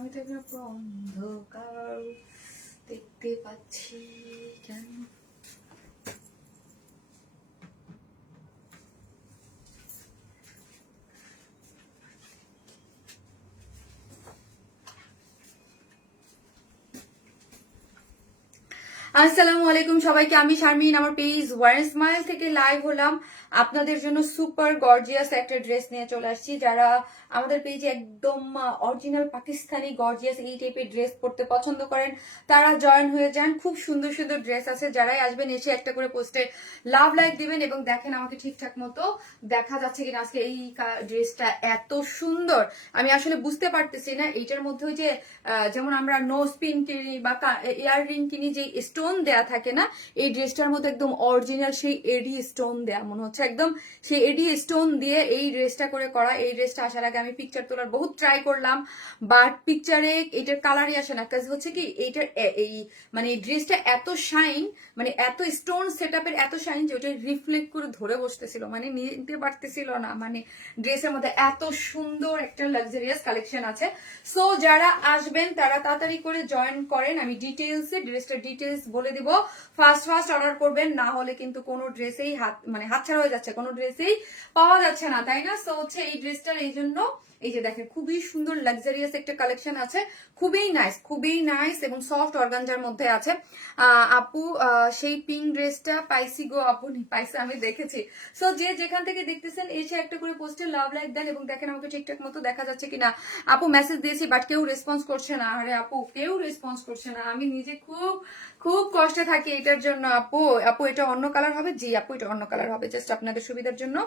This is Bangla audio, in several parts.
আমি তো এখানে পুরো অন্ধকার দেখতে পাচ্ছি কেন? আসসালামু আলাইকুম সবাইকে, আমি শারমিন। আমার পেজ ওয়ারেন স্মাইল থেকে লাইভ হলাম। আপনাদের জন্য সুপার গর্জিয়াস একটা ড্রেস নিয়ে চলে আসছি। যারা আমাদের পেজে একদম অরিজিনাল পাকিস্তানি গর্জিয়াস এই টাইপের ড্রেস পরতে পছন্দ করেন তারা জয়েন হয়ে যান। খুব সুন্দর সুন্দর ড্রেস আছে। যারাই আসবেন এসে একটা করে পোস্টে লাভ লাইক দিবেন এবং দেখেন আমাকে ঠিকঠাক মতো দেখা যাচ্ছে কিনা। আজকে এই ড্রেসটা এত সুন্দর, আমি আসলে বুঝতে পারতেছি না। এইটার মধ্যে ওই যে যেমন আমরা নোজ পিন কিনি বা ইয়ার রিং কিনি, যে স্টোন দেয়া থাকে না, এই ড্রেসটার মধ্যে একদম অরিজিনাল সেই এডি স্টোন দেয়া মনে হচ্ছে। একদম সেই এডি স্টোন দিয়ে এই ড্রেসটা করে করা। এই ড্রেসটা আসার আগে আমি পিকচার তোলার বহুত ট্রাই করলাম, বাট পিকচারে এইটার কালারই আসে না। কাজ হচ্ছে কি এইটার এই মানে এই ড্রেসটা এত শাইন, মানে এত স্টোন সেটআপের এত শাইন যে ওটা রিফ্লেক্ট করে ধরে বসতেছিল, মানে নিতে পারতেছিল না। মানে ড্রেসের মধ্যে এত সুন্দর একটা লাক্সারিয়াস কালেকশন আছে। সো যারা আসবেন তারা তাড়াতাড়ি করে জয়েন করেন। আমি ডিটেইলসে ড্রেসটার ডিটেইলস বলে দিব। ফার্স্ট অর্ডার করবেন, না হলে কিন্তু কোনো ড্রেসেই হাতছাড়া হয়ে যাচ্ছে, কোনো ড্রেসেই পাওয়া যাচ্ছে না, তাই না? সো হচ্ছে এই ড্রেসটার এই জন্য এই যে দেখেন খুবই সুন্দর লাক্সারিয়াস একটা কালেকশন আছে, খুবই নাইস এবং সফট অর্গানজার মধ্যে আছে। আপু সেই পিঙ্ক ড্রেসটা পাইছি গো আপু, পাইছে, আমি দেখেছি। সো যে যেখান থেকে দেখতেছেন এসে একটা করে পোস্টে লাভ লাইক দেন এবং দেখেন আমাকে ঠিকঠাক মতো দেখা যাচ্ছে কিনা। আপু মেসেজ দিয়েছি বাট কেউ রেসপন্স করছে না। আরে আপু কেউ রেসপন্স করছে না, আমি নিজে খুব খুব কষ্টে থাকি এটার জন্য। আপু এটা অন্য কালার হবে? জি আপু এটা অন্য কালার হবে, জাস্ট আপনাদের সুবিধার জন্য।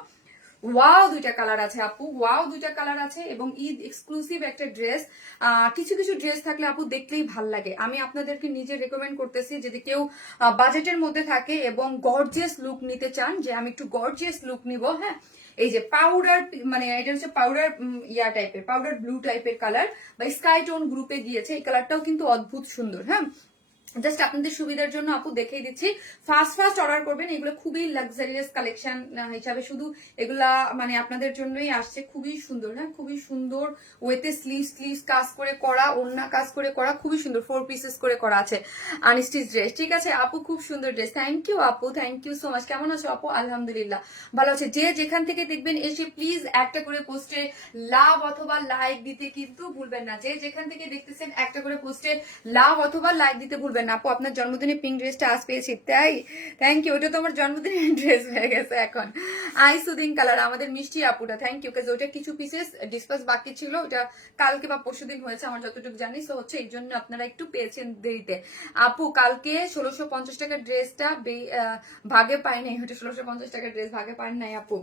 ওয়াও দুইটা কালার আছে আপু, ওয়াও দুইটা কালার আছে এবং ঈদ এক্সক্লুসিভ একটা ড্রেস। কিছু কিছু ড্রেস থাকলে আপু দেখলেই ভাল লাগে। আমি আপনাদেরকে নিজে রেকমেন্ড করতেছি, যদি কেউ বাজেটের মধ্যে থাকে এবং গর্জিয়াস লুক নিতে চান, যে আমি একটু গর্জিয়াস লুক নিব, হ্যাঁ, এই যে পাউডার, মানে এটা হচ্ছে পাউডার ইয়া টাইপের, পাউডার ব্লু টাইপের কালার বা স্কাই টোন গ্রুপে গিয়েছে। এই কালারটাও কিন্তু অদ্ভুত সুন্দর। হ্যাঁ, জাস্ট আপনাদের সুবিধার জন্য আপু দেখিয়ে দিচ্ছি। ফার্স্ট অর্ডার করবেন। এগুলো খুবই লাক্সারিয়াস কালেকশন হিসাবে শুধু এগুলা মানে আপনাদের জন্যই আসছে। খুবই সুন্দর, হ্যাঁ খুবই সুন্দর ওয়েতে স্লিভস কাজ করে করা, ওড়না কাজ করে করা, খুবই সুন্দর 4 পিসেস করে করা আছে আনস্টিচ ড্রেস। ঠিক আছে আপু, খুব সুন্দর ড্রেস। থ্যাংক ইউ আপু, থ্যাংক ইউ সো মাচ। কেমন আছো আপু? আলহামদুলিল্লাহ ভালো আছে। যে যেখান থেকে দেখবেন এসে প্লিজ একটা করে পোস্টে লাভ অথবা লাইক দিতে কিন্তু ভুলবেন না। যে যেখান থেকে দেখতেছেন একটা করে পোস্টে লাভ অথবা লাইক দিতে ভুলবেন না। আপু আপনার জন্মদিনে পিঙ্ক ড্রেসটা আজ পেয়েছি, তাই থ্যাংক ইউ। ওটা তো আমার জন্মদিনের ড্রেস হয়ে গেছে এখন। আই সুদিন কালার আমাদের মিষ্টি আপুটা, থ্যাংক ইউ। কাজ ওটা কিছু পিসেস ডিসপাস বাকি ছিল, ওটা কালকে বা পরশুদিন হয়েছে আমার যতটুকু জানি। সো হচ্ছে এই জন্য আপনারা একটু পেয়েছেন দেরিতে। আপু কালকে 1650 টাকার ড্রেসটা ভাগে পাই নাই, ওটা 1650 টাকার ড্রেস ভাগে পান নাই আপু।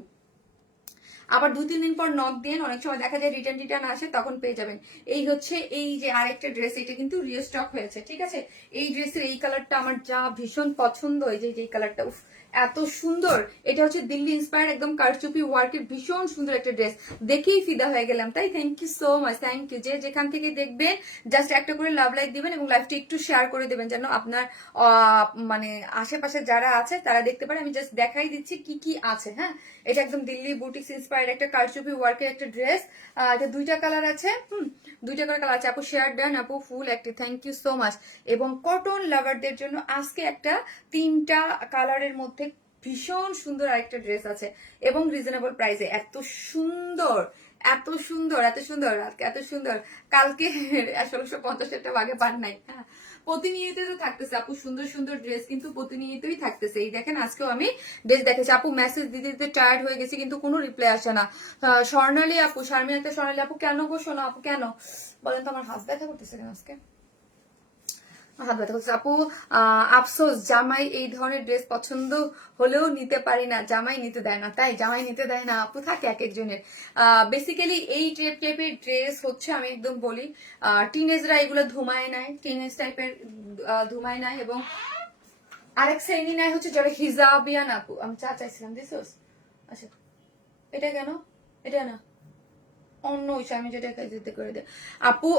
আবার 2-3 দিন পর নক দেন, অনেক সময় দেখা যায় রিটার্ন আসে, তখন পেয়ে যাবেন। এই হচ্ছে এই যে আরেকটা ড্রেস, এটা কিন্তু রিস্টক হয়েছে। ঠিক আছে, এই ড্রেসের এই কালারটা আমার যা ভীষণ পছন্দ। এই যে কালারটা উফ এত সুন্দর। এটা হচ্ছে দিল্লি ইন্সপায়ার একদম কারচুপি ওয়ার্কের ভীষণ সুন্দর একটা ড্রেস, দেখেই ফিদা হয়ে গেলাম। তাই thank you so much, thank you. যে যেখান থেকে দেখবেন জাস্ট একটা করে লাভ লাইক দিবেন এবং লাইভটা একটু শেয়ার করে দেবেন, যেন আপনার মানে আশেপাশে যারা আছে তারা দেখতে পারে। আমি জাস্ট দেখাই দিচ্ছি কি কি আছে। হ্যাঁ, এটা একদম দিল্লি বুটিক্স ইন্সপায়ার্ড একটা কারচুপি ওয়ার্কের একটা ড্রেস। এটা দুইটা কালার আছে, দুইটা করে কালার আছে। আপু শেয়ার ডান আপু, full active, thank you so much. এবং কটন লাভারদের জন্য আজকে একটা 3টা কালারের মধ্যে ভীষণ সুন্দর আরেকটা ড্রেস আছে এবং রিজনেবল প্রাইসে। এত সুন্দর এত সুন্দর এত সুন্দর এত সুন্দর। কালকে 1650 ভাগে পান নাই। হ্যাঁ, প্রতিনিয়ত তো থাকতেছে আপু সুন্দর সুন্দর ড্রেস, কিন্তু প্রতিনিয়তই থাকতেছে। এই দেখেন আজকেও আমি ড্রেস দেখেছি। আপু মেসেজ দিতে দিতে টায়ার্ড হয়ে গেছি, কিন্তু কোনো রিপ্লাই আসে না। স্বর্ণালী আপু, শারমিনাতে স্বর্ণালী আপু, কেন গো শোনো আপু কেন বলেন তো? আমার হাত ব্যথা করতেছে কেন আজকে? হাত ব্যথা করছে আপু। আফসোস জামাই এই ধরনের ড্রেস পছন্দ হলেও নিতে পারি না, জামাই নিতে দেয় না। তাই জামাই নিতে দেয় না আপু, থাকে এক একজনের। বেসিক্যালি এই টাইপের ড্রেস হচ্ছে আমি একদম বলি টিনেজরা এগুলো ধুমায় নেয়, টিনেজ টাইপের ধুমায় নেয়। এবং আরেক শ্রেণী নেয় হচ্ছে যারা হিজাবিয়ান আপু। আমি চা চাইছিলাম দিছোস? আচ্ছা এটা কেন? এটা না অন্য ওইসব আমি যেটা দিতে করে দে আপু।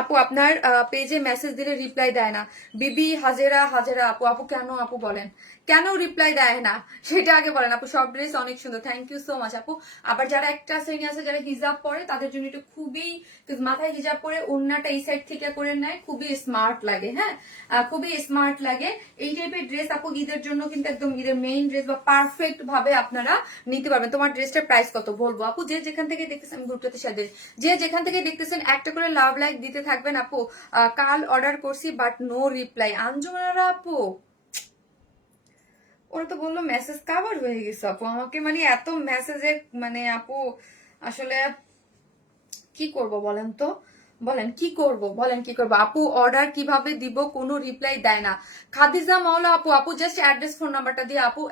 আপু আপনার পেজে মেসেজ দিলে রিপ্লাই দেয় না। বিবি হাজেরা হাজেরা আপু, আপু কেন আপু বলেন, কেন রিপ্লাই দেয় না সেটা আগে বলেন আপু। সব ড্রেস অনেক সুন্দর, থ্যাংক ইউ সো মাচ আপু। আবার যারা একটা শ্রেণী আছে যারা হিজাব পরে তাদের জন্য এটা খুবই, মাথায় হিজাব পরে ওড়নাটা এই সাইড থেকে করে নেয়, খুবই স্মার্ট লাগে। হ্যাঁ, খুবই স্মার্ট লাগে এই টাইপের ড্রেস আপু। ঈদের জন্য কিন্তু একদম ঈদের মেইন ড্রেস বা পারফেক্ট ভাবে আপনারা নিতে পারবেন। তোমার ড্রেসটার প্রাইস কত বলবো আপু? যে যেখান থেকে দেখতেছেন আমি গ্রুপটাতে শেয়ার দিই, যে যেখান থেকে দেখতেছেন একটা করে লাভ লাইক দিতে থাকবেন আপু। কাল অর্ডার করছি বাট নো রিপ্লাই। আঞ্জুমানারা আপু, ওরা তো বললো মেসেজ কাভার হয়ে গেছে আপু। আমাকে মানে এত মেসেজের মানে আপু আসলে কি করব বলেন তো, বলেন কি করব, বলেন কি করব আপু। অর্ডার কিভাবে দিব, কোনো রিপ্লাই দেয় না। খাদিজা মাওলা আপু, আপু জাস্ট অ্যাড্রেস ফোন নাম্বারটা দিয়ে আপু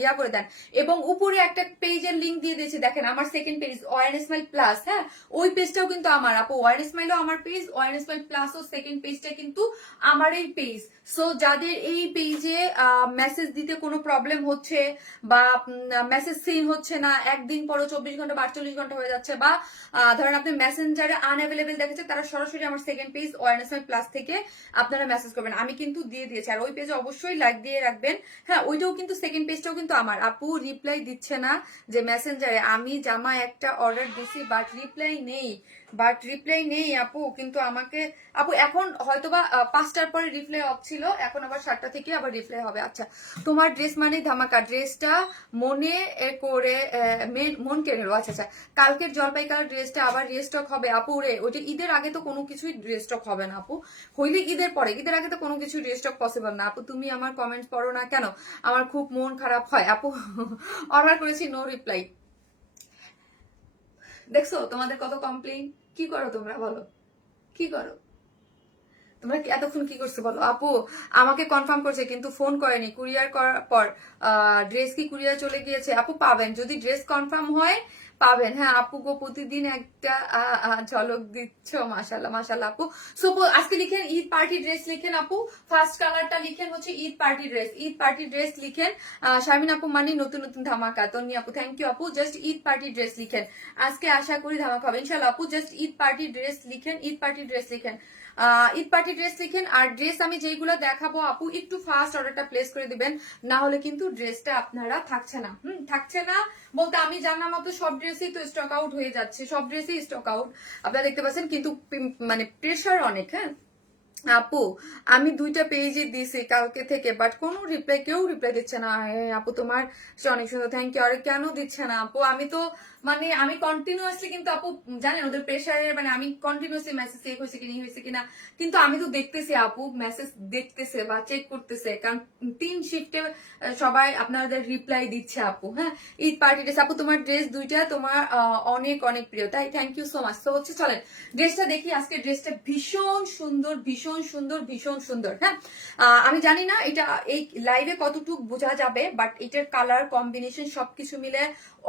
ইয়া করে দেন। এবং উপরে একটা পেজের লিংক দিয়ে দিয়েছি দেখেন, আমার second page one smile plus. হ্যাঁ, ওই পেজটাও কিন্তু আমার আপু। ওয়ান স্মাইলও আমার পেজ, ওয়ান স্মাইল প্লাস ও সেকেন্ড পেজটা কিন্তু আমার এই পেজ। সো যাদের এই পেজে মেসেজ দিতে কোনো প্রবলেম হচ্ছে বা মেসেজ সিন হচ্ছে না, একদিন পরও 24 ঘন্টা বা 48 ঘন্টা হয়ে যাচ্ছে, বা ধরেন আপনি মেসেঞ্জারে আনঅ্যাভেলেবেল দেখাচ্ছে, তারা সরাসরি আমার সেকেন্ড পেজ ওয়ারনেসমেন্ট প্লাস থেকে আপনারা মেসেজ করবেন। আমি কিন্তু দিয়ে দিয়েছি, আর ওই পেজে অবশ্যই লাইক দিয়ে রাখবেন। হ্যাঁ, ওইটাও কিন্তু সেকেন্ড পেজটাও কিন্তু আমার। আপু রিপ্লাই দিচ্ছে না যে মেসেঞ্জারে আমি জামা একটা অর্ডার দিছি বাট রিপ্লাই নেই, আপু। কিন্তু আমাকে আপু এখন হয়তোবা 5টার পরে রিপ্লাই অফ ছিল, এখন আবার 7টা থেকে আবার রিপ্লাই হবে। আচ্ছা, তোমার ড্রেস মানে ধামাকা, ড্রেসটা মনে করে মন কেড়ে নিল। আচ্ছা আচ্ছা, কালকের জলপাই কালার ড্রেসটা আবার রিস্টক হবে আপু রে। ওইটা ঈদের আগে তো কোনো কিছুই রিস্টক হবে না আপু, হইলে ঈদের পরে, ঈদের আগে তো কোনো কিছু রিস্টক পসিবল না আপু। তুমি আমার কমেন্টস পড়ো না কেন? আমার খুব মন খারাপ হয় আপু। অর্ডার করেছি নো রিপ্লাই। দেখছো তোমাদের কত কমপ্লেইন। কি করো তোমরা বলো, কি করো তোমরা? এতক্ষণ কি করছো বলো আপু? আমাকে কনফার্ম করছে কিন্তু ফোন করেনি। কুরিয়ার করার পর ড্রেস কি কুরিয়ার চলে গিয়েছে? আপু পাবেন, যদি ড্রেস কনফার্ম হয় পাবেন। হ্যাঁ আপু গো, প্রতিদিন একটা ঝলক দিচ্ছ, মাশাল্লাহ মাশাল্লাহ আপু। সো আজকে লিখেন ঈদ পার্টি ড্রেস লিখেন আপু। ফার্স্ট কালারটা লিখেন হচ্ছে Eid party dress, Eid party dress লিখেন। শারমিন আপু মানে নতুন নতুন ধামাকা। তন্নি আপু থ্যাংক ইউ আপু। জাস্ট ঈদ পার্টি ড্রেস লিখেন, আজকে আশা করি ধামাকা হবে ইনশাল্লাহ আপু। জাস্ট ঈদ পার্টি ড্রেস লিখেন, ঈদ পার্টি ড্রেস লিখেন, ঈদ পার্টি ড্রেস লিখেন। আর ড্রেস আমি যেগুলো দেখাবো আপু একটু ফাস্ট অর্ডারটা প্লেস করে দিবেন, না হলে কিন্তু ড্রেসটা আপনারা থাকছে না। থাকছে না বলতে আমি জানার মতো সব ড্রেসই তো স্টক আউট হয়ে যাচ্ছে, সব ড্রেসই স্টক আউট আপনারা দেখতে পাচ্ছেন, কিন্তু মানে প্রেশার অনেক। হ্যাঁ আপু, আমি 2টা পেজে দিছি কালকে থেকে বাট কোনো রিপ্লাই, কেউ রিপ্লাই দিচ্ছে না। আপু তোমার অনেক সুন্দর, থ্যাংক ইউ। আর কেন দিচ্ছে না আপু? আমি তো মানে আমি কন্টিনিউয়াসলি কিন্তু আপু জানেন ওদের প্রেশারের, মানে আমি কন্টিনিউয়াসলি মেসেজ চেক হয়েছে কিনা হয়েছে কিনা, কিন্তু আমি তো দেখতেছি আপু মেসেজ দেখতেছে বা চেক করতেছে, কারণ 3 শিফটে সবাই আপনাদের রিপ্লাই দিচ্ছে আপু। হ্যাঁ, ঈদ পার্টি ড্রেস আপু, তোমার ড্রেস 2টা তোমার অনেক অনেক প্রিয়, তাই থ্যাংক ইউ সো মাচ। তো হচ্ছে চলেন ড্রেসটা দেখি। আজকে ড্রেসটা ভীষণ সুন্দর, ভীষণ সুন্দর, ভীষণ সুন্দর। হ্যাঁ, আমি জানি না এটা এই লাইভে কতটুকু বোঝা যাবে, বাট এটার কালার কম্বিনেশন সবকিছু মিলে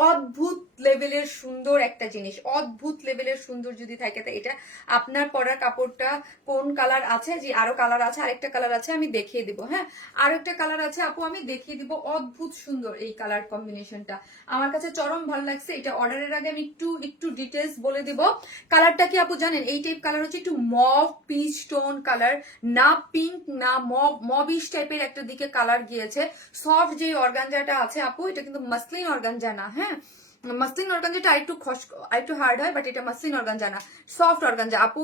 অদ্ভুত লেভেলের সুন্দর একটা জিনিস, অদ্ভুত লেভেলের সুন্দর যদি থাকে। তো এটা আপনার পরার কাপড়টা কোন কালার আছে, যে আরো কালার আছে, আরেকটা কালার আছে আমি দেখিয়ে দিব। হ্যাঁ, আরো একটা কালার আছে আপু আমি দেখিয়ে দিব। অদ্ভুত সুন্দর এই কালার কম্বিনেশনটা, আমার কাছে চরম ভালো লাগছে। এটা অর্ডারের আগে আমি একটু একটু ডিটেলস বলে দিব। কালারটা কি আপু জানেন? এই টাইপ কালার হচ্ছে একটু মভ পিচ টোন কালার, না পিঙ্ক না মবিশ টাইপের একটা দিকে কালার গিয়েছে। সফট যে অর্গানজাটা আছে আপু, এটা কিন্তু মাসলিন অর্গানজা না। হ্যাঁ, মাসলিন অর্গানজাটা আরেকটু হার্ড হয়, বাট এটা মাসলিন অর্গানজা না, সফট অর্গানজা আপু।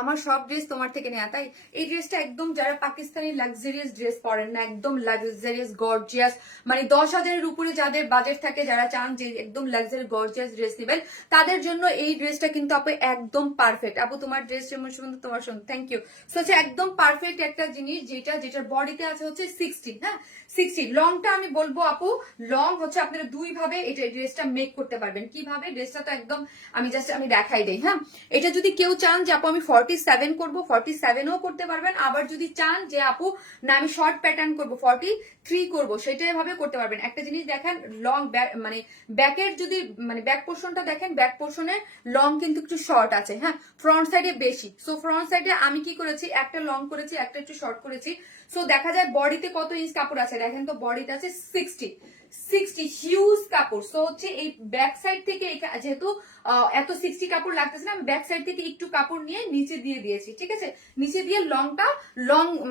আমার সব ড্রেস তোমার থেকে নেওয়া, তাই এই ড্রেসটা একদম যারা পাকিস্তানি লাক্সারিয়াস ড্রেস পরেন না, একদম লাক্সারিয়াস গর্জিয়াস, মানে 10,000-এর উপরে যাদের বাজেট থাকে, যারা চান যে একদম লাক্সারি গর্জিয়াস ড্রেস নেবেন, তাদের জন্য এই ড্রেসটা কিন্তু আপু একদম পারফেক্ট। আপু তোমার ড্রেস যেমন সুন্দর, তোমার সুন্দর, থ্যাংক ইউ। সো হচ্ছে একদম পারফেক্ট একটা জিনিস, যেটার বডিতে আছে হচ্ছে 16। হ্যাঁ, 16 লংটা আমি বলবো আপু, লং হচ্ছে আপনারা 2 ভাবে এটা ড্রেসটা মেক করতে পারবেন। কিভাবে? ড্রেসটা তো একদম আমি দেখাই দেই। হ্যাঁ, এটা যদি কেউ চান যে আপু আমি 47 করবো, 47ও করতে পারবেন। আবার যদি চান যে আপু না আমি শর্ট প্যাটার্ন করবো, 43 করবো, সেটা এভাবে করতে পারবেন। একটা জিনিস দেখেন, লং মানে ব্যাকের যদি মানে ব্যাক পোর্শনটা দেখেন, ব্যাক পোর্শনের লং কিন্তু একটু শর্ট আছে। হ্যাঁ, ফ্রন্ট সাইডে বেশি। সো ফ্রন্ট সাইডে আমি কি করেছি, একটা লং করেছি, একটা একটু শর্ট করেছি। সো দেখা যায় বডিতে কত ইঞ্চ কাপড় আছে, দেখেন তো বডিতে আছে 60 হিউজ কাপড়। সো হচ্ছে এই ব্যাক সাইড থেকে যেহেতু এত 60 কাপড় লাগতেছে না, আমি ব্যাক সাইড থেকে একটু কাপড় নিয়ে নিচে দিয়ে দিয়েছি, ঠিক আছে, নিচে দিয়ে লংটা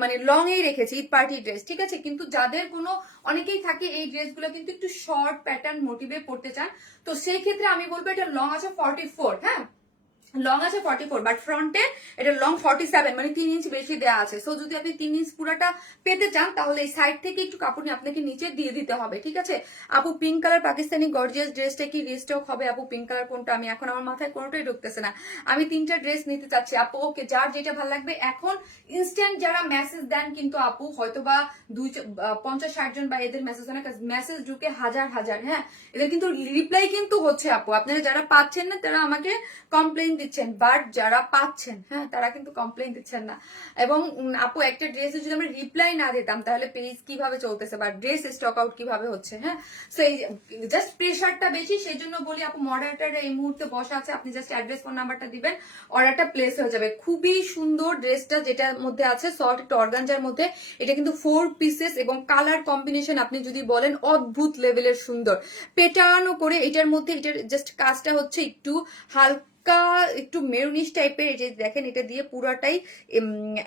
মানে লং এই রেখেছি, ঈদ পার্টি ড্রেস, ঠিক আছে। কিন্তু যাদের কোনো অনেকেই থাকে এই ড্রেসগুলো কিন্তু একটু শর্ট প্যাটার্ন মোটিভে পড়তে চান, তো সেই ক্ষেত্রে আমি বলবো এটা লং আছে 44, হ্যাঁ লং আছে 44, বাট ফ্রন্টে এটা লং 47, মানে 3 ইঞ্চ বেশি দেওয়া আছে। সো যদি আপনি 3 ইঞ্চ পুরাটা পেতে চান তাহলে এই সাইড থেকে একটু কাপড় নিয়ে আপনাকে নিচে দিয়ে দিতে হবে, ঠিক আছে। আপু পিঙ্ক কালার পাকিস্তানি গর্জিয়াস ড্রেসটা কি রিস্টক হবে? আপু পিঙ্ক কালার কোনটা, আমি এখন আমার মাথায় কোনোটাই ঢুকতেছে না। আমি 3টা ড্রেস নিতে চাচ্ছি আপু। ওকে, যার যেটা ভালো লাগবে। এখন ইনস্ট্যান্ট যারা মেসেজ দেন কিন্তু আপু হয়তো বা 50-60 জন বা এদের মেসেজ হয় না, মেসেজ ঢুকে হাজার, হ্যাঁ এদের কিন্তু রিপ্লাই কিন্তু হচ্ছে আপু। আপনারা যারা পাচ্ছেন না তারা আমাকে কমপ্লেন দিচ্ছেন, বাট যারা পাচ্ছেন হ্যাঁ তারা কিন্তু কমপ্লেন দিচ্ছেন না। এবং আপু একটা ড্রেসে যদি আমরা রিপ্লাই না দিতাম তাহলে পেজ কিভাবে চলতেছে বা ড্রেস স্টক আউট কিভাবে হচ্ছে, হ্যাঁ সেই জাস্ট প্রেশারটা বেশি। সেই জন্য বলি আপু মডারেটর এই মুহূর্তে বসা আছে, আপনি জাস্ট অ্যাড্রেস ফোন নাম্বারটা দিবেন, অর্ডারটা প্লেস হয়ে যাবে। খুবই সুন্দর ড্রেসটা, যেটার মধ্যে আছে সফট একটা অর্গানজার মধ্যে, এটা কিন্তু 4 পিসেস এবং কালার কম্বিনেশন আপনি যদি বলেন অদ্ভুত লেভেলের সুন্দর পেটানো করে। এটার মধ্যে এটার জাস্ট কাজটা হচ্ছে একটু হালকা একটু মেরুনিশ টাইপের, এই যে দেখেন এটা দিয়ে পুরাটাই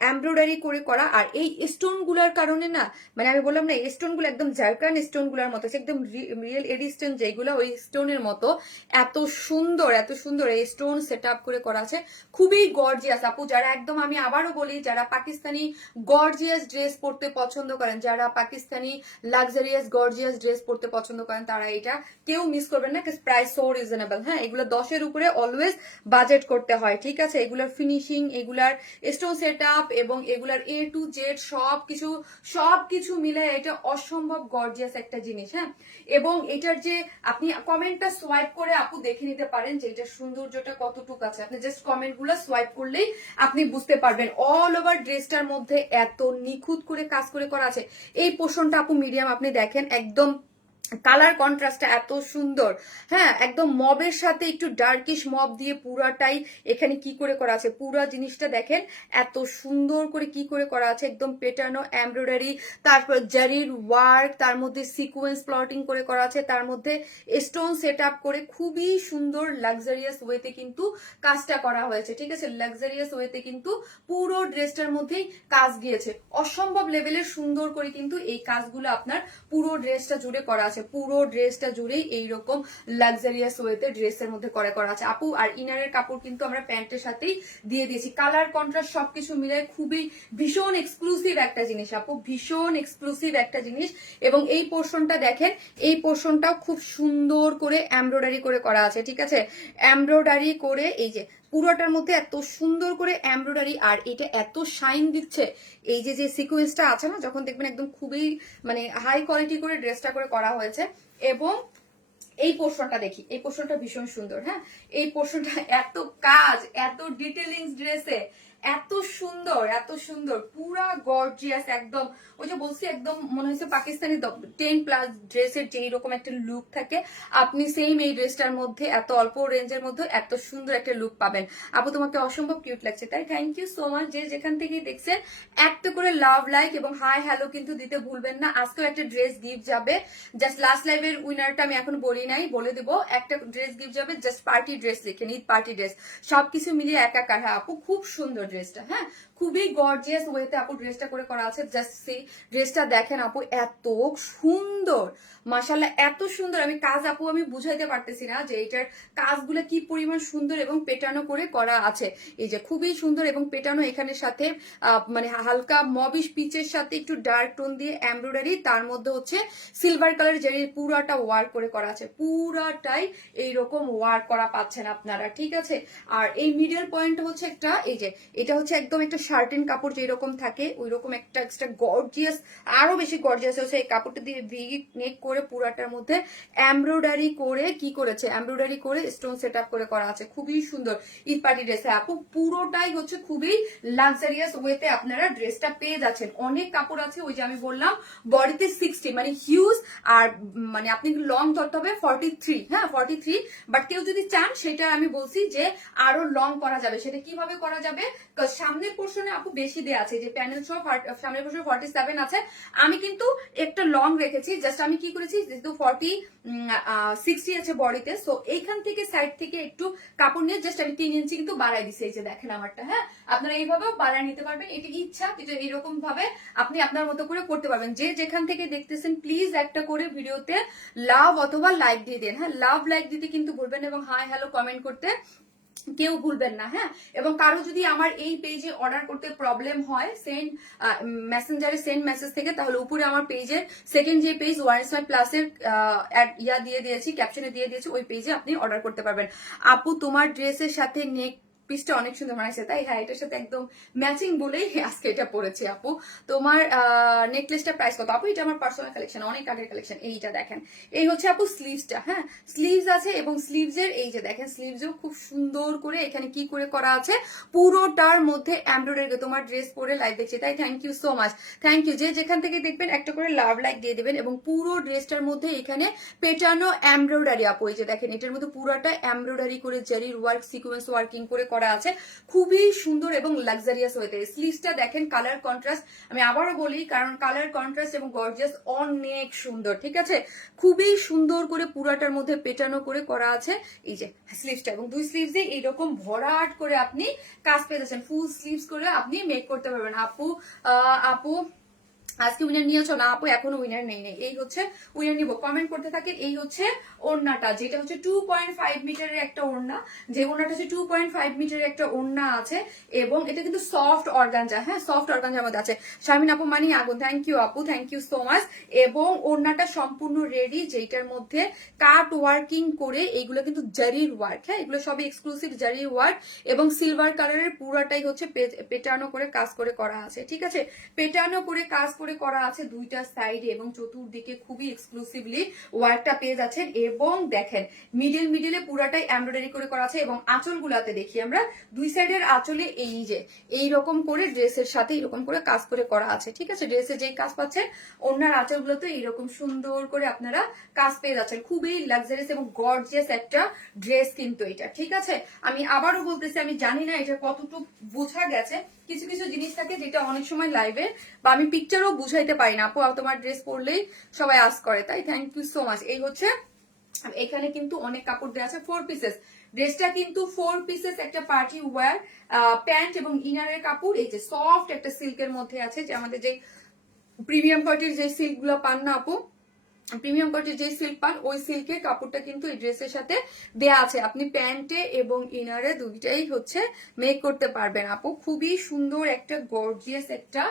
এমব্রয়ডারি করে করা। আর এই স্টোন গুলার কারণে না, মানে আমি বললাম না এই স্টোন গুলো একদম জারকান স্টোন গুলার মতো, একদম রিয়েল এডি স্টোন যেগুলো ওই স্টোনের মতো, এত সুন্দর এই স্টোন সেট আপ করে করা আছে। খুবই গর্জিয়াস আপু। যারা একদম, আমি আবারও বলি, যারা পাকিস্তানি গর্জিয়াস ড্রেস পরতে পছন্দ করেন, যারা পাকিস্তানি লাক্সারিয়াস গর্জিয়াস ড্রেস পরতে পছন্দ করেন, তারা এটা কেউ মিস করবেন না। প্রাইস সো রিজনেবল, হ্যাঁ এগুলো 10-এর উপরে অলওয়েজ বাজেট করতে হয়, ঠিক আছে। এগুলার ফিনিশিং, এগুলার স্টোন সেট আপ এবং এগুলার A to Z সবকিছু মিলে এটা অসম্ভব গর্জিয়াস একটা জিনিস, হ্যাঁ। এবং এটার যে আপনি কমেন্টটা সোয়াইপ করে আপু দেখে নিতে পারেন যে এটার সৌন্দর্যটা কতটুকু আছে। আপনি জাস্ট কমেন্ট গুলো সোয়াইপ করলেই আপনি বুঝতে পারবেন। অল ওভার ড্রেসটার মধ্যে এত নিখুঁত করে কাজ করে করা আছে। এই পোর্শনটা আপু মিডিয়াম, আপনি দেখেন একদম কালার কন্ট্রাস্টটা এত সুন্দর, হ্যাঁ একদম মবের সাথে একটু ডার্কিশ মব দিয়ে পুরাটাই এখানে কি করে করা আছে, পুরা জিনিসটা দেখেন এত সুন্দর করে কি করে করা আছে, একদম পেটানো এমব্রয়ডারি, তারপর জারির ওয়ার্ক, তার মধ্যে সিকোয়েন্স প্লটিং করে করা আছে, তার মধ্যে স্টোন সেট আপ করে খুবই সুন্দর লাক্সারিয়াস ওয়েতে কিন্তু কাজটা করা হয়েছে, ঠিক আছে। লাক্সারিয়াস ওয়েতে কিন্তু পুরো ড্রেসটার মধ্যেই কাজ গিয়েছে, অসম্ভব লেভেলের সুন্দর করে কিন্তু এই কাজগুলো আপনার পুরো ড্রেসটা জুড়ে করা আছে। পুরো ড্রেসটা জুড়েই এইরকম লাক্সারিয়াস ওয়েতে ড্রেসের মধ্যে করা আছে আপু। আর ইনারের কাপড় কিন্তু আমরা প্যান্টের সাথেই দিয়ে দিয়েছি। কালার কন্ট্রাস্ট সবকিছু মিলে খুবই ভীষণ এক্সক্লুসিভ একটা জিনিস আপু, ভীষণ এক্সক্লুসিভ একটা জিনিস। এবং এই পোর্শনটা দেখেন, এই পোর্শনটাও খুব সুন্দর করে এমব্রয়ডারি করে করা আছে, ঠিক আছে। এমব্রয়ডারি করে এই যে পুরোটার মধ্যে এত সুন্দর করে এমব্রয়ডারি, আর এটা এত শাইন দিচ্ছে। এই যে সিকোয়েন্সটা আছে না, যখন দেখবেন একদম খুবই মানে হাই কোয়ালিটি করে ড্রেসটা করে করা হয়েছে। এবং এই পোর্শনটা দেখি, এই পোর্শনটা ভীষণ সুন্দর, হ্যাঁ এই পোর্শনটা এত কাজ, এত ডিটেলিংস ড্রেসে, এত সুন্দর পুরা গর্জিয়াস একদম। ওই যে বলছি একদম মনে হচ্ছে পাকিস্তানি 10+ ড্রেসের যেই রকম একটা লুক থাকে, আপনি সেম এই ড্রেসটার মধ্যে এত অল্প রেঞ্জের মধ্যে এত সুন্দর একটা লুক পাবেন। আপু তোমাকে অসম্ভব কিউট লাগছে, তাই থ্যাংক ইউ সো মাচ। যে যেখান থেকে দেখছেন একটা করে লাভ, লাইক এবং হাই হ্যালো কিন্তু দিতে ভুলবেন না। আজকেও একটা ড্রেস গিফট যাবে, জাস্ট লাস্ট লাইভের উইনারটা আমি এখন বলি নাই, বলে দেবো। একটা ড্রেস গিফট যাবে, জাস্ট পার্টি ড্রেস লিখেন, ঈদ পার্টি ড্রেস, সবকিছু মিলিয়ে একাকার। হ্যাঁ আপু খুব সুন্দর ড্রেসটা, হ্যাঁ খুবই গর্জিয়াস ওয়েতে আপু ড্রেসটা করে করা আছে। জাস্ট সেই ড্রেসটা দেখেন আপু, এত সুন্দর মাশাআল্লাহ, এত সুন্দর। আমি কাজ আপু আমি বুঝাইতে পারতেছি না যে এটার কাজগুলো কি পরিমাণ সুন্দর এবং পেটানো করে করা আছে। এই যে খুবই সুন্দর এবং পেটানো, এখানের সাথে মানে হালকা মবিশ পিচের সাথে একটু ডার্ক টোন দিয়ে এমব্রয়ডারি, তার মধ্যে হচ্ছে সিলভার কালার যে পুরাটা ওয়ার্ক করে করা আছে, পুরাটাই এইরকম ওয়ার্ক করা পাচ্ছেন আপনারা, ঠিক আছে। আর এই মিডল পয়েন্ট হচ্ছে একটা, এই যে এটা হচ্ছে একদম একটা শার্টিন কাপড় যেরকম থাকে ওই রকম একটা এক্সট্রা গর্জিয়াস, আরো বেশি গর্জিয়াস হচ্ছে এই কাপড়টা দিয়ে ভি নেক করে পুরাটার মধ্যে এমব্রয়ডারি করে কি করেছে, এমব্রয়ডারি করে স্টোন সেট আপ করে করা আছে, খুবই সুন্দর ঈদ পার্টি ড্রেস। আপু পুরোটাই হচ্ছে খুবই লাক্সারিয়াস ওয়েতে আপনারা ড্রেসটা পেয়ে যাচ্ছেন। অনেক কাপড় আছে, ওই যে আমি বললাম বডিতে 60 মানে হিউজ, আর মানে আপনি লং ধরতে হবে 43, হ্যাঁ 43। বাট কেউ যদি চান সেটা আমি বলছি যে আরো লং করা যাবে। সেটা কিভাবে করা যাবে, সামনের পোর্শন পোর্শনে আপু বেশি দেয়া আছে, যে প্যানেল সহ সামনের পোর্শনে 47 আছে, আমি কিন্তু একটা লং রেখেছি। জাস্ট আমি কি করেছি, যেহেতু 60 আছে বডিতে, সো এইখান থেকে সাইড থেকে একটু কাপড় নিয়ে জাস্ট আমি 3 ইঞ্চি কিন্তু বাড়াই দিচ্ছি। এই যে দেখেন আমারটা, হ্যাঁ আপনারা এইভাবেও বাড়ায় নিতে পারবেন, এটা ইচ্ছা, কিন্তু এরকম ভাবে আপনি আপনার মতো করে করতে পারবেন। যে যেখান থেকে দেখতেছেন প্লিজ একটা করে ভিডিওতে লাভ অথবা লাইক দিয়ে দেন, হ্যাঁ লাভ লাইক দিতে কিন্তু ভুলবেন, এবং হাই হ্যালো কমেন্ট করতে কেউ ভুলবেন না, হ্যাঁ। এবং কারো যদি আমার এই পেজে অর্ডার করতে প্রবলেম হয় সেন্ড মেসেঞ্জারে সেন্ড মেসেজ থেকে, তাহলে উপরে আমার পেজের সেকেন্ড যে পেজ ওয়ারেন্স মাই প্লাসের ইয়া দিয়ে দিয়েছি, ক্যাপশনে দিয়ে দিয়েছি, ওই পেজে আপনি অর্ডার করতে পারবেন। আপু তোমার ড্রেসের সাথে নেক পিসটা অনেক সুন্দর বানাইছে, তাই হ্যাঁ এটার সাথে একদম ম্যাচিং বলেই আজকে এটা পরেছি আপু। তোমার নেকলেসটা প্রাইস কত আপু? এটা আমার পার্সোনাল কালেকশন, অনেক আগের কালেকশন। এইটা দেখেন, এই হচ্ছে আপু স্লিভসটা, হ্যাঁ স্লিভস আছে, এবং স্লিভসের এই যে দেখেন স্লিভসও খুব সুন্দর করে এখানে কি করে করা আছে, পুরোটার মধ্যে এমব্রয়ডারি। তোমার ড্রেস পরে লাইভ দেখছি, তাই thank you so much, thank you. যে যেখান থেকে দেখবেন একটা করে লাভ লাইক দিয়ে দেবেন, এবং পুরো ড্রেসটার মধ্যে এখানে পেটানো এমব্রয়ডারি আপু, এই যে দেখেন এটার মধ্যে পুরোটা এমব্রয়ডারি করে জারির ওয়ার্ক সিকোয়েন্স ওয়ার্কিং করে করা আছে, খুবই সুন্দর এবং লাক্সারিয়াস হয়েছে। স্লিভসটা দেখেন কালার কন্ট্রাস্ট, আমি আবারও বলি কারণ কালার কন্ট্রাস্ট এবং গর্জিয়াস অনেক সুন্দর, ঠিক আছে, খুবই সুন্দর করে পুরাটার মধ্যে পেটানো করে করা আছে এই যে স্লিভসটা, এবং দুই স্লিভসে এইরকম ভরাট করে আপনি কাজ পেয়ে যাচ্ছেন, ফুল স্লিভস করে আপনি মেক করতে পারবেন। আপু আপু আজকে উইনার নিয়েছো না আপু? এখনো উইনার নেই। এই হচ্ছে উইনার নিব, কমেন্ট করতে থাকেন। এই হচ্ছে ওড়নাটা, যেটা হচ্ছে 2.5 মিটারের একটা ওড়না, যে ওড়নাটা হচ্ছে 2.5 মিটারের একটা ওড়না আছে, এবং এটা কিন্তু সফট অর্গানজা, হ্যাঁ সফট অর্গানজার মধ্যে আছে। শারমিন আপু মানি আগুন, থ্যাংক ইউ আপু, থ্যাংক ইউ সো মাচ। এবং ওড়নাটা সম্পূর্ণ রেডি, যেটার মধ্যে কাট ওয়ার্কিং করে, এইগুলো কিন্তু জারির ওয়ার্ক, হ্যাঁ এগুলো সবই এক্সক্লুসিভ জারির ওয়ার্ক, এবং সিলভার কালারের পুরাটাই হচ্ছে পেটানো করে কাজ করে করা আছে, ঠিক আছে, পেটানো করে কাজ করে করা আছে দুইটা সাইডে, এবং চতুর্দিকে খুবই এক্সক্লুসিভলি ওয়ার্কটা পেয়ে যাচ্ছেন। এবং দেখেন মিডিলে পুরাটাই এমব্রয়ডারি করে করা আছে, এবং আঁচল গুলাতে দেখি আমরা দুই সাইডের আঁচলে এই যে এইরকম করে ড্রেসের সাথে এরকম করে কাজ করে করা আছে, ঠিক আছে, ড্রেসে যেই কাজ পাচ্ছেন অন্যার আঁচল গুলোতে এইরকম সুন্দর করে আপনারা কাজ পেয়ে যাচ্ছেন, খুবই লাক্সারিয়াস এবং গর্জিয়াস একটা ড্রেস কিন্তু এটা, ঠিক আছে। আমি আবারও বলতেছি, আমি জানি না এটা কতটুকু বোঝা গেছে, কিছু কিছু জিনিস থাকে যেটা অনেক সময় লাইভে বা আমি পিকচারও বুঝাইতে পারি না আপু, তোমার ড্রেস পরলেই সবাই আস্ক করে, তাই থ্যাংক ইউ সো মাচ। এই হচ্ছে এখানে কিন্তু অনেক কাপড় দেওয়া আছে, 4 পিসেস ড্রেসটা কিন্তু 4 পিসেস একটা পার্টি ওয়্যার, প্যান্ট এবং ইনারের কাপড়, এই যে সফট একটা সিল্কের মধ্যে আছে, যে আমাদের যে প্রিমিয়াম কোয়ালিটির যে সিল্ক গুলো পান না আপু, প্রিমিয়াম কোয়ালিটির যে সিল্ক পান, ওই সিল্কের কাপড়টা কিন্তু এই ড্রেসের সাথে দেয়া আছে, আপনি প্যান্টে এবং ইনারে দুইটাই হচ্ছে মেক করতে পারবেন আপু। খুবই সুন্দর একটা গর্জিয়াস একটা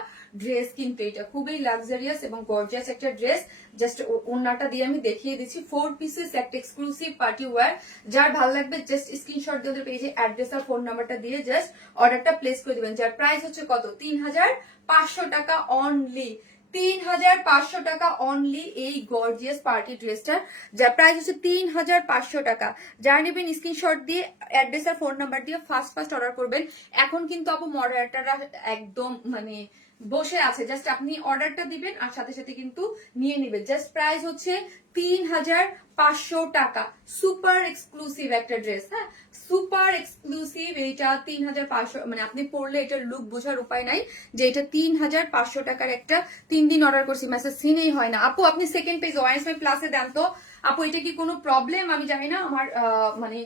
ড্রেস কিন্তু এটা, খুবই লাক্সারিয়াস এবং গর্জিয়াস একটা ড্রেস। জাস্ট ওড়নাটা দিয়ে আমি দেখিয়ে দিচ্ছি, 4 পিসেস একটা এক্সক্লুসিভ পার্টি ওয়্যার, যার ভালো লাগবে জাস্ট স্ক্রিনশট দিয়ে ওদের পেজে অ্যাড্রেস আর ফোন নাম্বারটা দিয়ে জাস্ট অর্ডারটা প্লেস করে দিবেন, যার প্রাইস হচ্ছে কত, 3500 টাকা অনলি, 3500 টাকা অনলি এই গর্জিয়াস পার্টি ড্রেসটার, যার প্রাইস হচ্ছে 3500 টাকা। যারা নেবেন স্ক্রিনশট দিয়ে অ্যাড্রেস আর ফোন নাম্বার দিয়ে ফার্স্ট অর্ডার করবেন। এখন কিন্তু আপু মডারেটররা একদম মানে বসে আছে, জাস্ট আপনি অর্ডারটা দিবেন আর সাথে সাথে কিন্তু নিয়ে নেবেন। জাস্ট প্রাইস হচ্ছে 3500 টাকা, সুপার এক্সক্লুসিভ একটা ড্রেস, হ্যাঁ সুপার এক্সক্লুসিভ। এইটা 3500, মানে আপনি পরলে এটার লুক বোঝার উপায় নাই যে এটা 3500 টাকার একটা। 3 দিন অর্ডার করছি, মেসেজ সিনেই হয় না আপু। আপনি সেকেন্ড পেজ ওয়াইস মাই প্লাসে দেন তো আপু, এটা কি কোনো প্রবলেম আমি জানি না, আমার মানে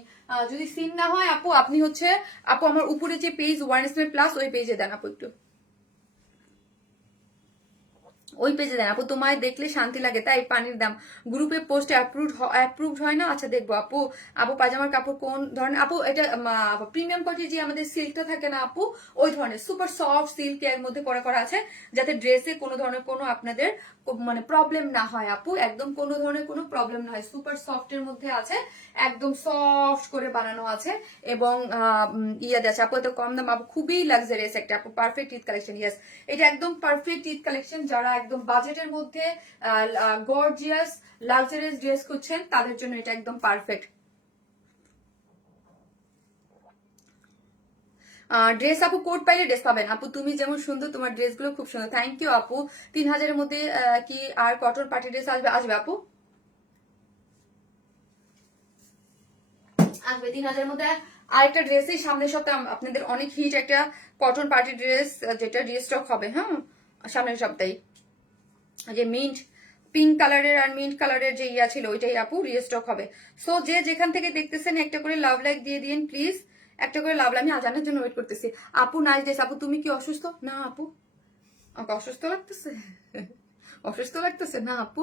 যদি সিন না হয় আপু, আপনি হচ্ছে আপু আমার উপরে যে পেজ ওয়াইস মাই প্লাস ওই পেজে দেন আপু, একটু ওই পেজে দেন আপু, তোমায় দেখলে শান্তি লাগে তাই পানির দাম গ্রুপে পোস্ট অ্যাপ্রুভড হয় না, আচ্ছা দেখবো আপু। আপু পাজামার কাপড় কোন ধরনের আপু? এটা প্রিমিয়াম কোয়ালিটি যে আমাদের সিল্কটা থাকে না আপু, ওই ধরনের সুপার সফট সিল্ক এর মধ্যে করা আছে, যাতে ড্রেসে কোনো ধরনের কোনো আপনাদের মানে প্রবলেম না হয় আপু, একদম কোনো ধরনের কোনো প্রবলেম না হয়, সুপার সফট এর মধ্যে আছে, একদম সফট করে বানানো আছে, এবং ইয়া আছে আপু, এত কম দাম আপু, খুবই লাক্সারিয়াস একটা আপু, পারফেক্ট ঈদ কালেকশন। ইয়েস, এটা একদম পারফেক্ট ঈদ কালেকশন, যারা একদম বাজেটের মধ্যে গর্জিয়াস লাক্সারিয়াস ড্রেস খুঁজছেন তাদের জন্য এটা একদম পারফেক্ট। ড্রেস আপু কোড পাইলে ড্রেস পাবেন আপু, তুমি যেমন সুন্দর তোমার ড্রেসগুলো খুব সুন্দর, থ্যাংক ইউ আপু। 3000-এর মধ্যে কি আর কটন পার্টি ড্রেস আসবে? আসবে আপু, আসবে 3000-এর মধ্যে আর একটা ড্রেসের সামনের সপ্তাহে আপনাদের অনেক হিট একটা কটন পার্টি ড্রেস, যেটা রিস্টক হবে, হ্যাঁ সামনের সপ্তাহে, যে মিন্ট পিঙ্ক কালারের আর মিন্ট কালারের যে ইয়া ছিল ওইটাই আপু রিস্টক হবে। সো যে যেখান থেকে দেখতেছেন একটা করে লাভ লাইক দিয়ে দিন প্লিজ, একটা করে লাভ লাইক। আমি আজানের জন্য ওয়েট করতেছি। আপু নাইস ড্রেস। আপু তুমি কি অসুস্থ? না আপু, আমাকে অসুস্থ লাগতেছে? অসুস্থ লাগতেছে না আপু।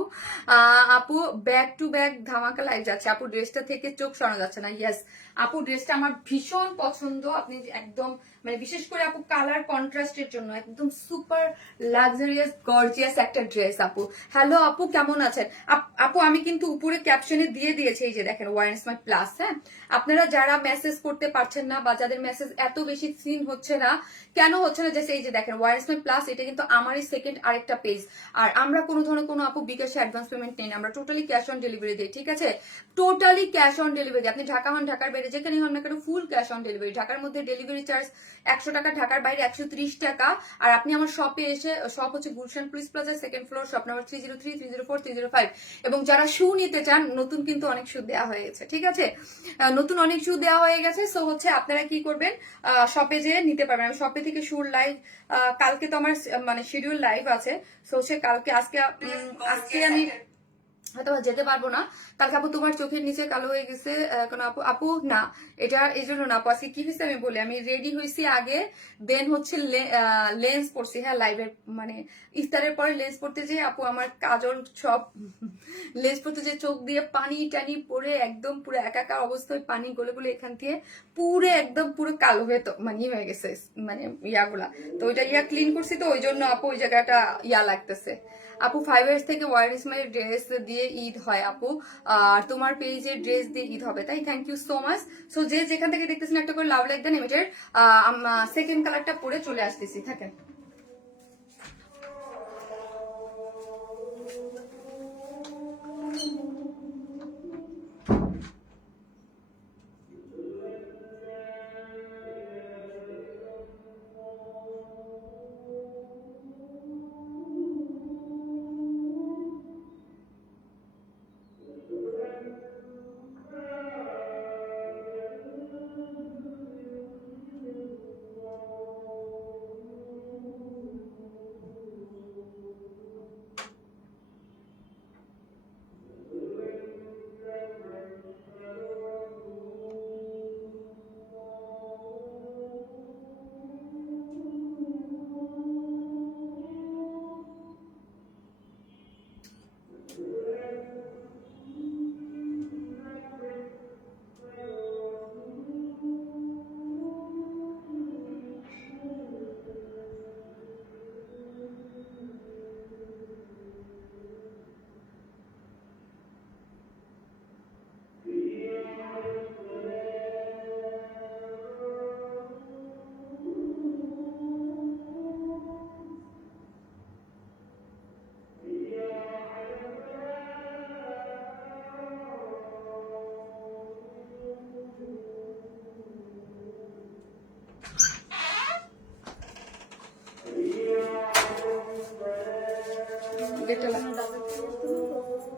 আপু ব্যাক টু ব্যাক ধামাকা লাইভ যাচ্ছে আপু, ড্রেসটা থেকে চোখ সরানো যাচ্ছে না। ইয়েস আপু, ড্রেসটা আমার ভীষণ পছন্দ। আপনি একদম মানে বিশেষ করে আপু কালার কন্ট্রাস্টের জন্য একদম সুপার লাক্সারিয়াস গর্জিয়াস একটা ড্রেস আপু। হ্যালো আপু, কেমন আছেন? আপু আমি কিন্তু উপরে ক্যাপশনে দিয়ে দিয়েছি, এই যে দেখেন ওয়ারেন্স মাই প্লাস। হ্যাঁ, আপনারা যারা মেসেজ করতে পারছেন না বা যাদের মেসেজ এত বেশি সিন হচ্ছে না, কেন হচ্ছে না, যে এই যে দেখেন ওয়ারেন্স মাই প্লাস, এটা কিন্তু আমারই সেকেন্ড আরেকটা পেজ। আর আমরা কোনো ধরনের কোনো আপু বিকাশে অ্যাডভান্স পেমেন্ট নেই, আমরা টোটালি ক্যাশ অন ডেলিভারি দিই, ঠিক আছে? Totally cash on delivery. আপনি ঢাকা হন, ঢাকার বাইরে যেখানে হন না কেন, ফুল ক্যাশ অন ডেলিভারি। ঢাকার মধ্যে ডেলিভারি চার্জ 100 টাকা, ঢাকার বাইরে 130 টাকা। আর আপনি আমার শপে এসে, শপ হচ্ছে Gulshan police plaza, second floor, shop number 303, 304, 305। এবং যারা শু নিতে চান, নতুন কিন্তু অনেক শু দেওয়া হয়ে গেছে, ঠিক আছে? নতুন অনেক শু দেওয়া হয়ে গেছে। সো হচ্ছে আপনারা কি করবেন, শপে যেয়ে নিতে পারবেন। আমি শপে থেকে শুর লাইভ, কালকে তো আমার মানে শিডিউল লাইভ আছে। সো সে কালকে, আজকে আমি হয়তো যেতে পারবো না। কালকে আপু তোমার চোখের নিচে কালো হয়ে গেছে কেন আপু? আপু না, এটা এই জন্য না আপু, আজকে কি হয়েছে আমি বলি। আমি রেডি হয়েছি আগে, দেন হচ্ছে লেন্স পড়ছি, হ্যাঁ লাইভের মানে ইফতারের পরে লেন্স পড়তে যেয়ে আপু আমার কাজল সব লেন্স পড়তে যে চোখ দিয়ে পানি টানি পরে একদম পুরো একাকার অবস্থায়, পানি গলে গলে এখান থেকে পুরো একদম পুরো কালো হয়ে তো মানে হয়ে গেছে মানে ইয়াগুলা। তো ওইটা ক্লিন করছি, তো ওই জন্য আপু ওই জায়গাটা লাগতেছে। আপু 5 ইয়ার্স থেকে ওয়ারেন্স মাই ড্রেস দিয়ে ঈদ হয় আপু, আর তোমার পেজের ড্রেস দিয়ে ঈদ হবে, তাই thank you so much. So যে যেখান থেকে দেখতেছেন একটা করে লাভ লাইক দেন। এটার সেকেন্ড কালারটা পরে চলে আসতেছি, থাকেন।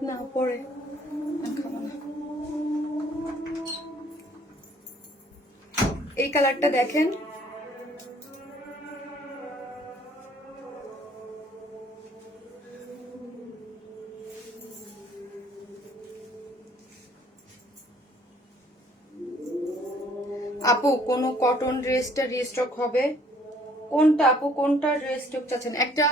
না পরে খাবো না। এই কালারটা দেখেন, আপু কোন কটন ড্রেসটা রিস্টক হবে? কোনটা আপু, কোনটা রিস্টক চাচ্ছেন? একটা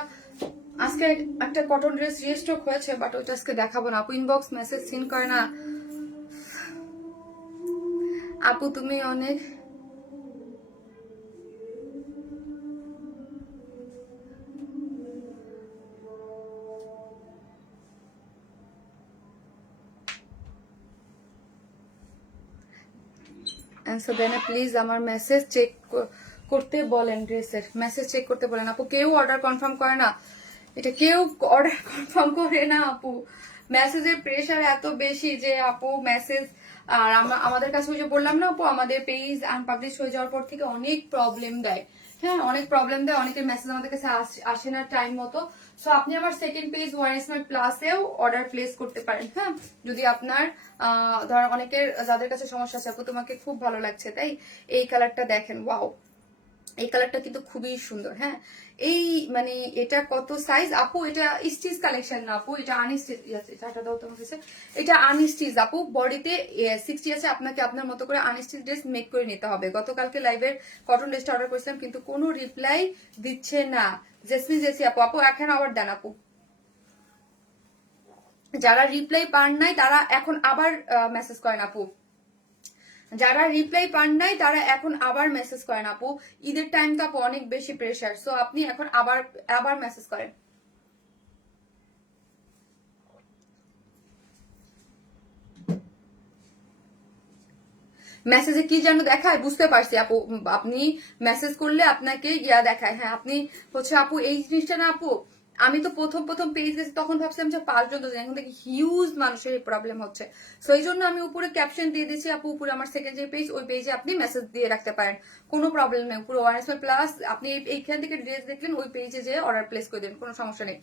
আজকে একটা কটন ড্রেস রিস্টক হয়েছে, বাট ওইটা আজকে দেখাবো না আপু। ইনবক্স মেসেজ সিন করে না আপু, তুমি অনেক প্লিজ আমার মেসেজ চেক করতে বলেন, ড্রেসের মেসেজ চেক করতে বলেন আপু। কেউ অর্ডার কনফার্ম করে না, এটা কেউ অর্ডার কনফার্ম করে না আপু। মেসেজের প্রেশার এত বেশি যে আপু মেসেজ, আর আমাদের কাছে ওই যে বললাম না আপু, আমাদের পেজ আনপাবলিশ হয়ে যাওয়ার পর থেকে অনেক প্রবলেম দেয়। হ্যাঁ, অনেক প্রবলেম দেয়, অনেকের মেসেজ আমাদের কাছে আসে না টাইম মতো। সো আপনি আমার সেকেন্ড পেজ ওয়ারেন্সমার্ট প্লাসেও অর্ডার প্লেস করতে পারেন। হ্যাঁ, যদি আপনার ধর অনেকের যাদের কাছে সমস্যা আছে, আপু তোমাকে খুব ভালো লাগছে তাই এই কালারটা দেখেন, ওয়াও এই কালারটা কিন্তু খুবই সুন্দর। হ্যাঁ, এই মানে এটা কত সাইজ আপু? এটা স্টিচ কালেকশন না আপু, এটা আনস্টিচ আছে। চাটা দাও তোমার কাছে। এটা আনস্টিচ আপু, বডিতে 60 আছে, আপনাকে আপনার মতো করে আনস্টিচ ড্রেস মেক করে নিতে হবে। গতকালকে লাইভের কটন ড্রেসটা অর্ডার করেছিলাম কিন্তু কোনো রিপ্লাই দিচ্ছে না। জেসমিন জেসি আপু, আপু এখন আবার দেন আপু। যারা রিপ্লাই পান নাই তারা এখন আবার মেসেজ করেন আপু। যারা রিপ্লাই পান নাই তারা এখন আবার মেসেজ করেন আপু। ঈদের টাইম তো আপু অনেক বেশি প্রেশার, সো আপনি এখন আবার আবার মেসেজ করেন। মেসেজে কি যেন দেখায় বুঝতে পারছি আপু, আপনি মেসেজ করলে আপনাকে ইয়া দেখায়। হ্যাঁ, আপনি হচ্ছে আপু এই জিনিসটা না আপু, আমি তো প্রথম প্রথম পেজ গেছি তখন ভাবছিলাম যে 5 জন, এখন দেখি হিউজ মানুষের এই প্রবলেম হচ্ছে। সো এই জন্য আমি উপরে ক্যাপশন দিয়ে দিচ্ছি আপু, উপরে আমার সেকেন্ড যে পেজ, ওই পেজে আপনি মেসেজ দিয়ে রাখতে পারেন, কোনো প্রবলেম নেই। পুরো ওয়ারেন্সমার্ট প্লাস আপনি এইখান থেকে ড্রেস দেখলেন, ওই পেজে যে অর্ডার প্লেস করে দেন, কোনো সমস্যা নেই।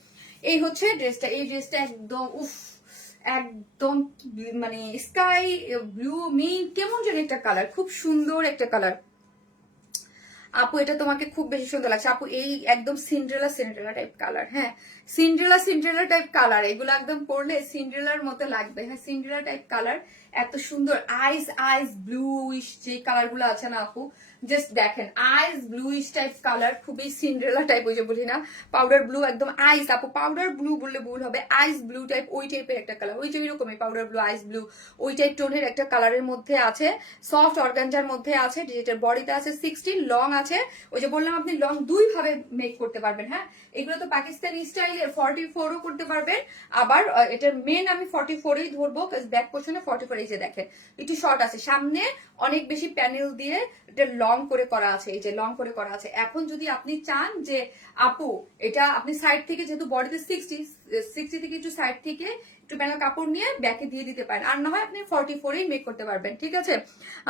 এই হচ্ছে ড্রেসটা, এই ড্রেসটা একদম উফ, একদম মানে স্কাই ব্লু মিন কেমন যেন একটা কালার, খুব সুন্দর একটা কালার আপু। এটা তোমাকে খুব বেশি সুন্দর লাগছে আপু, এই একদম সিন্ড্রেলা সিন্ড্রেলা টাইপ কালার। হ্যাঁ, সিন্ড্রেলা সিন্ড্রেলা টাইপ কালার, এগুলো একদম পরলে সিন্ড্রেলার মতো লাগবে। হ্যাঁ, সিন্ড্রেলা টাইপ কালার, এত সুন্দর আইস আইস ব্লুইশ যে কালার গুলো আছে না আপু, জাস্ট দেখেন আইস ব্লুইশ টাইপ কালার, খুবই সিন্ড্রেলা টাইপ, ওই যে বলি না পাউডার ব্লু, একদম আইস আপু, পাউডার ব্লু বললে ভুল হবে, আইস ব্লু টাইপ, ওই টাইপের একটা কালার, ওই যে ওইরকমই পাউডার ব্লু আইস ব্লু ওই টাইপ টোনের একটা কালারের মধ্যে আছে, সফট অর্গানজার মধ্যে আছে, যেটার বডিতে আছে 16, লং আছে, ওই যে বললাম আপনি লং 2 ভাবে মেক করতে পারবেন। হ্যাঁ, এগুলো তো পাকিস্তানি স্টাইলের 44ও করতে পারবেন, আবার এটার মেন আমি 44ই ধরবো, ব্যাক পোর্শনে 44, এই যে দেখেন একটু শর্ট আছে, সামনে অনেক বেশি প্যানেল দিয়ে এটা লং করে করা আছে, এই যে লং করে করা আছে। এখন যদি আপনি চান যে আপু এটা আপনি সাইড থেকে, যেহেতু বডিতে 60 থেকে একটু সাইড থেকে একটু প্যানেল কাপড় নিয়ে ব্যাকে দিয়ে দিতে পারেন, আর না হয় আপনি 44ই মেক করতে পারবেন। ঠিক আছে,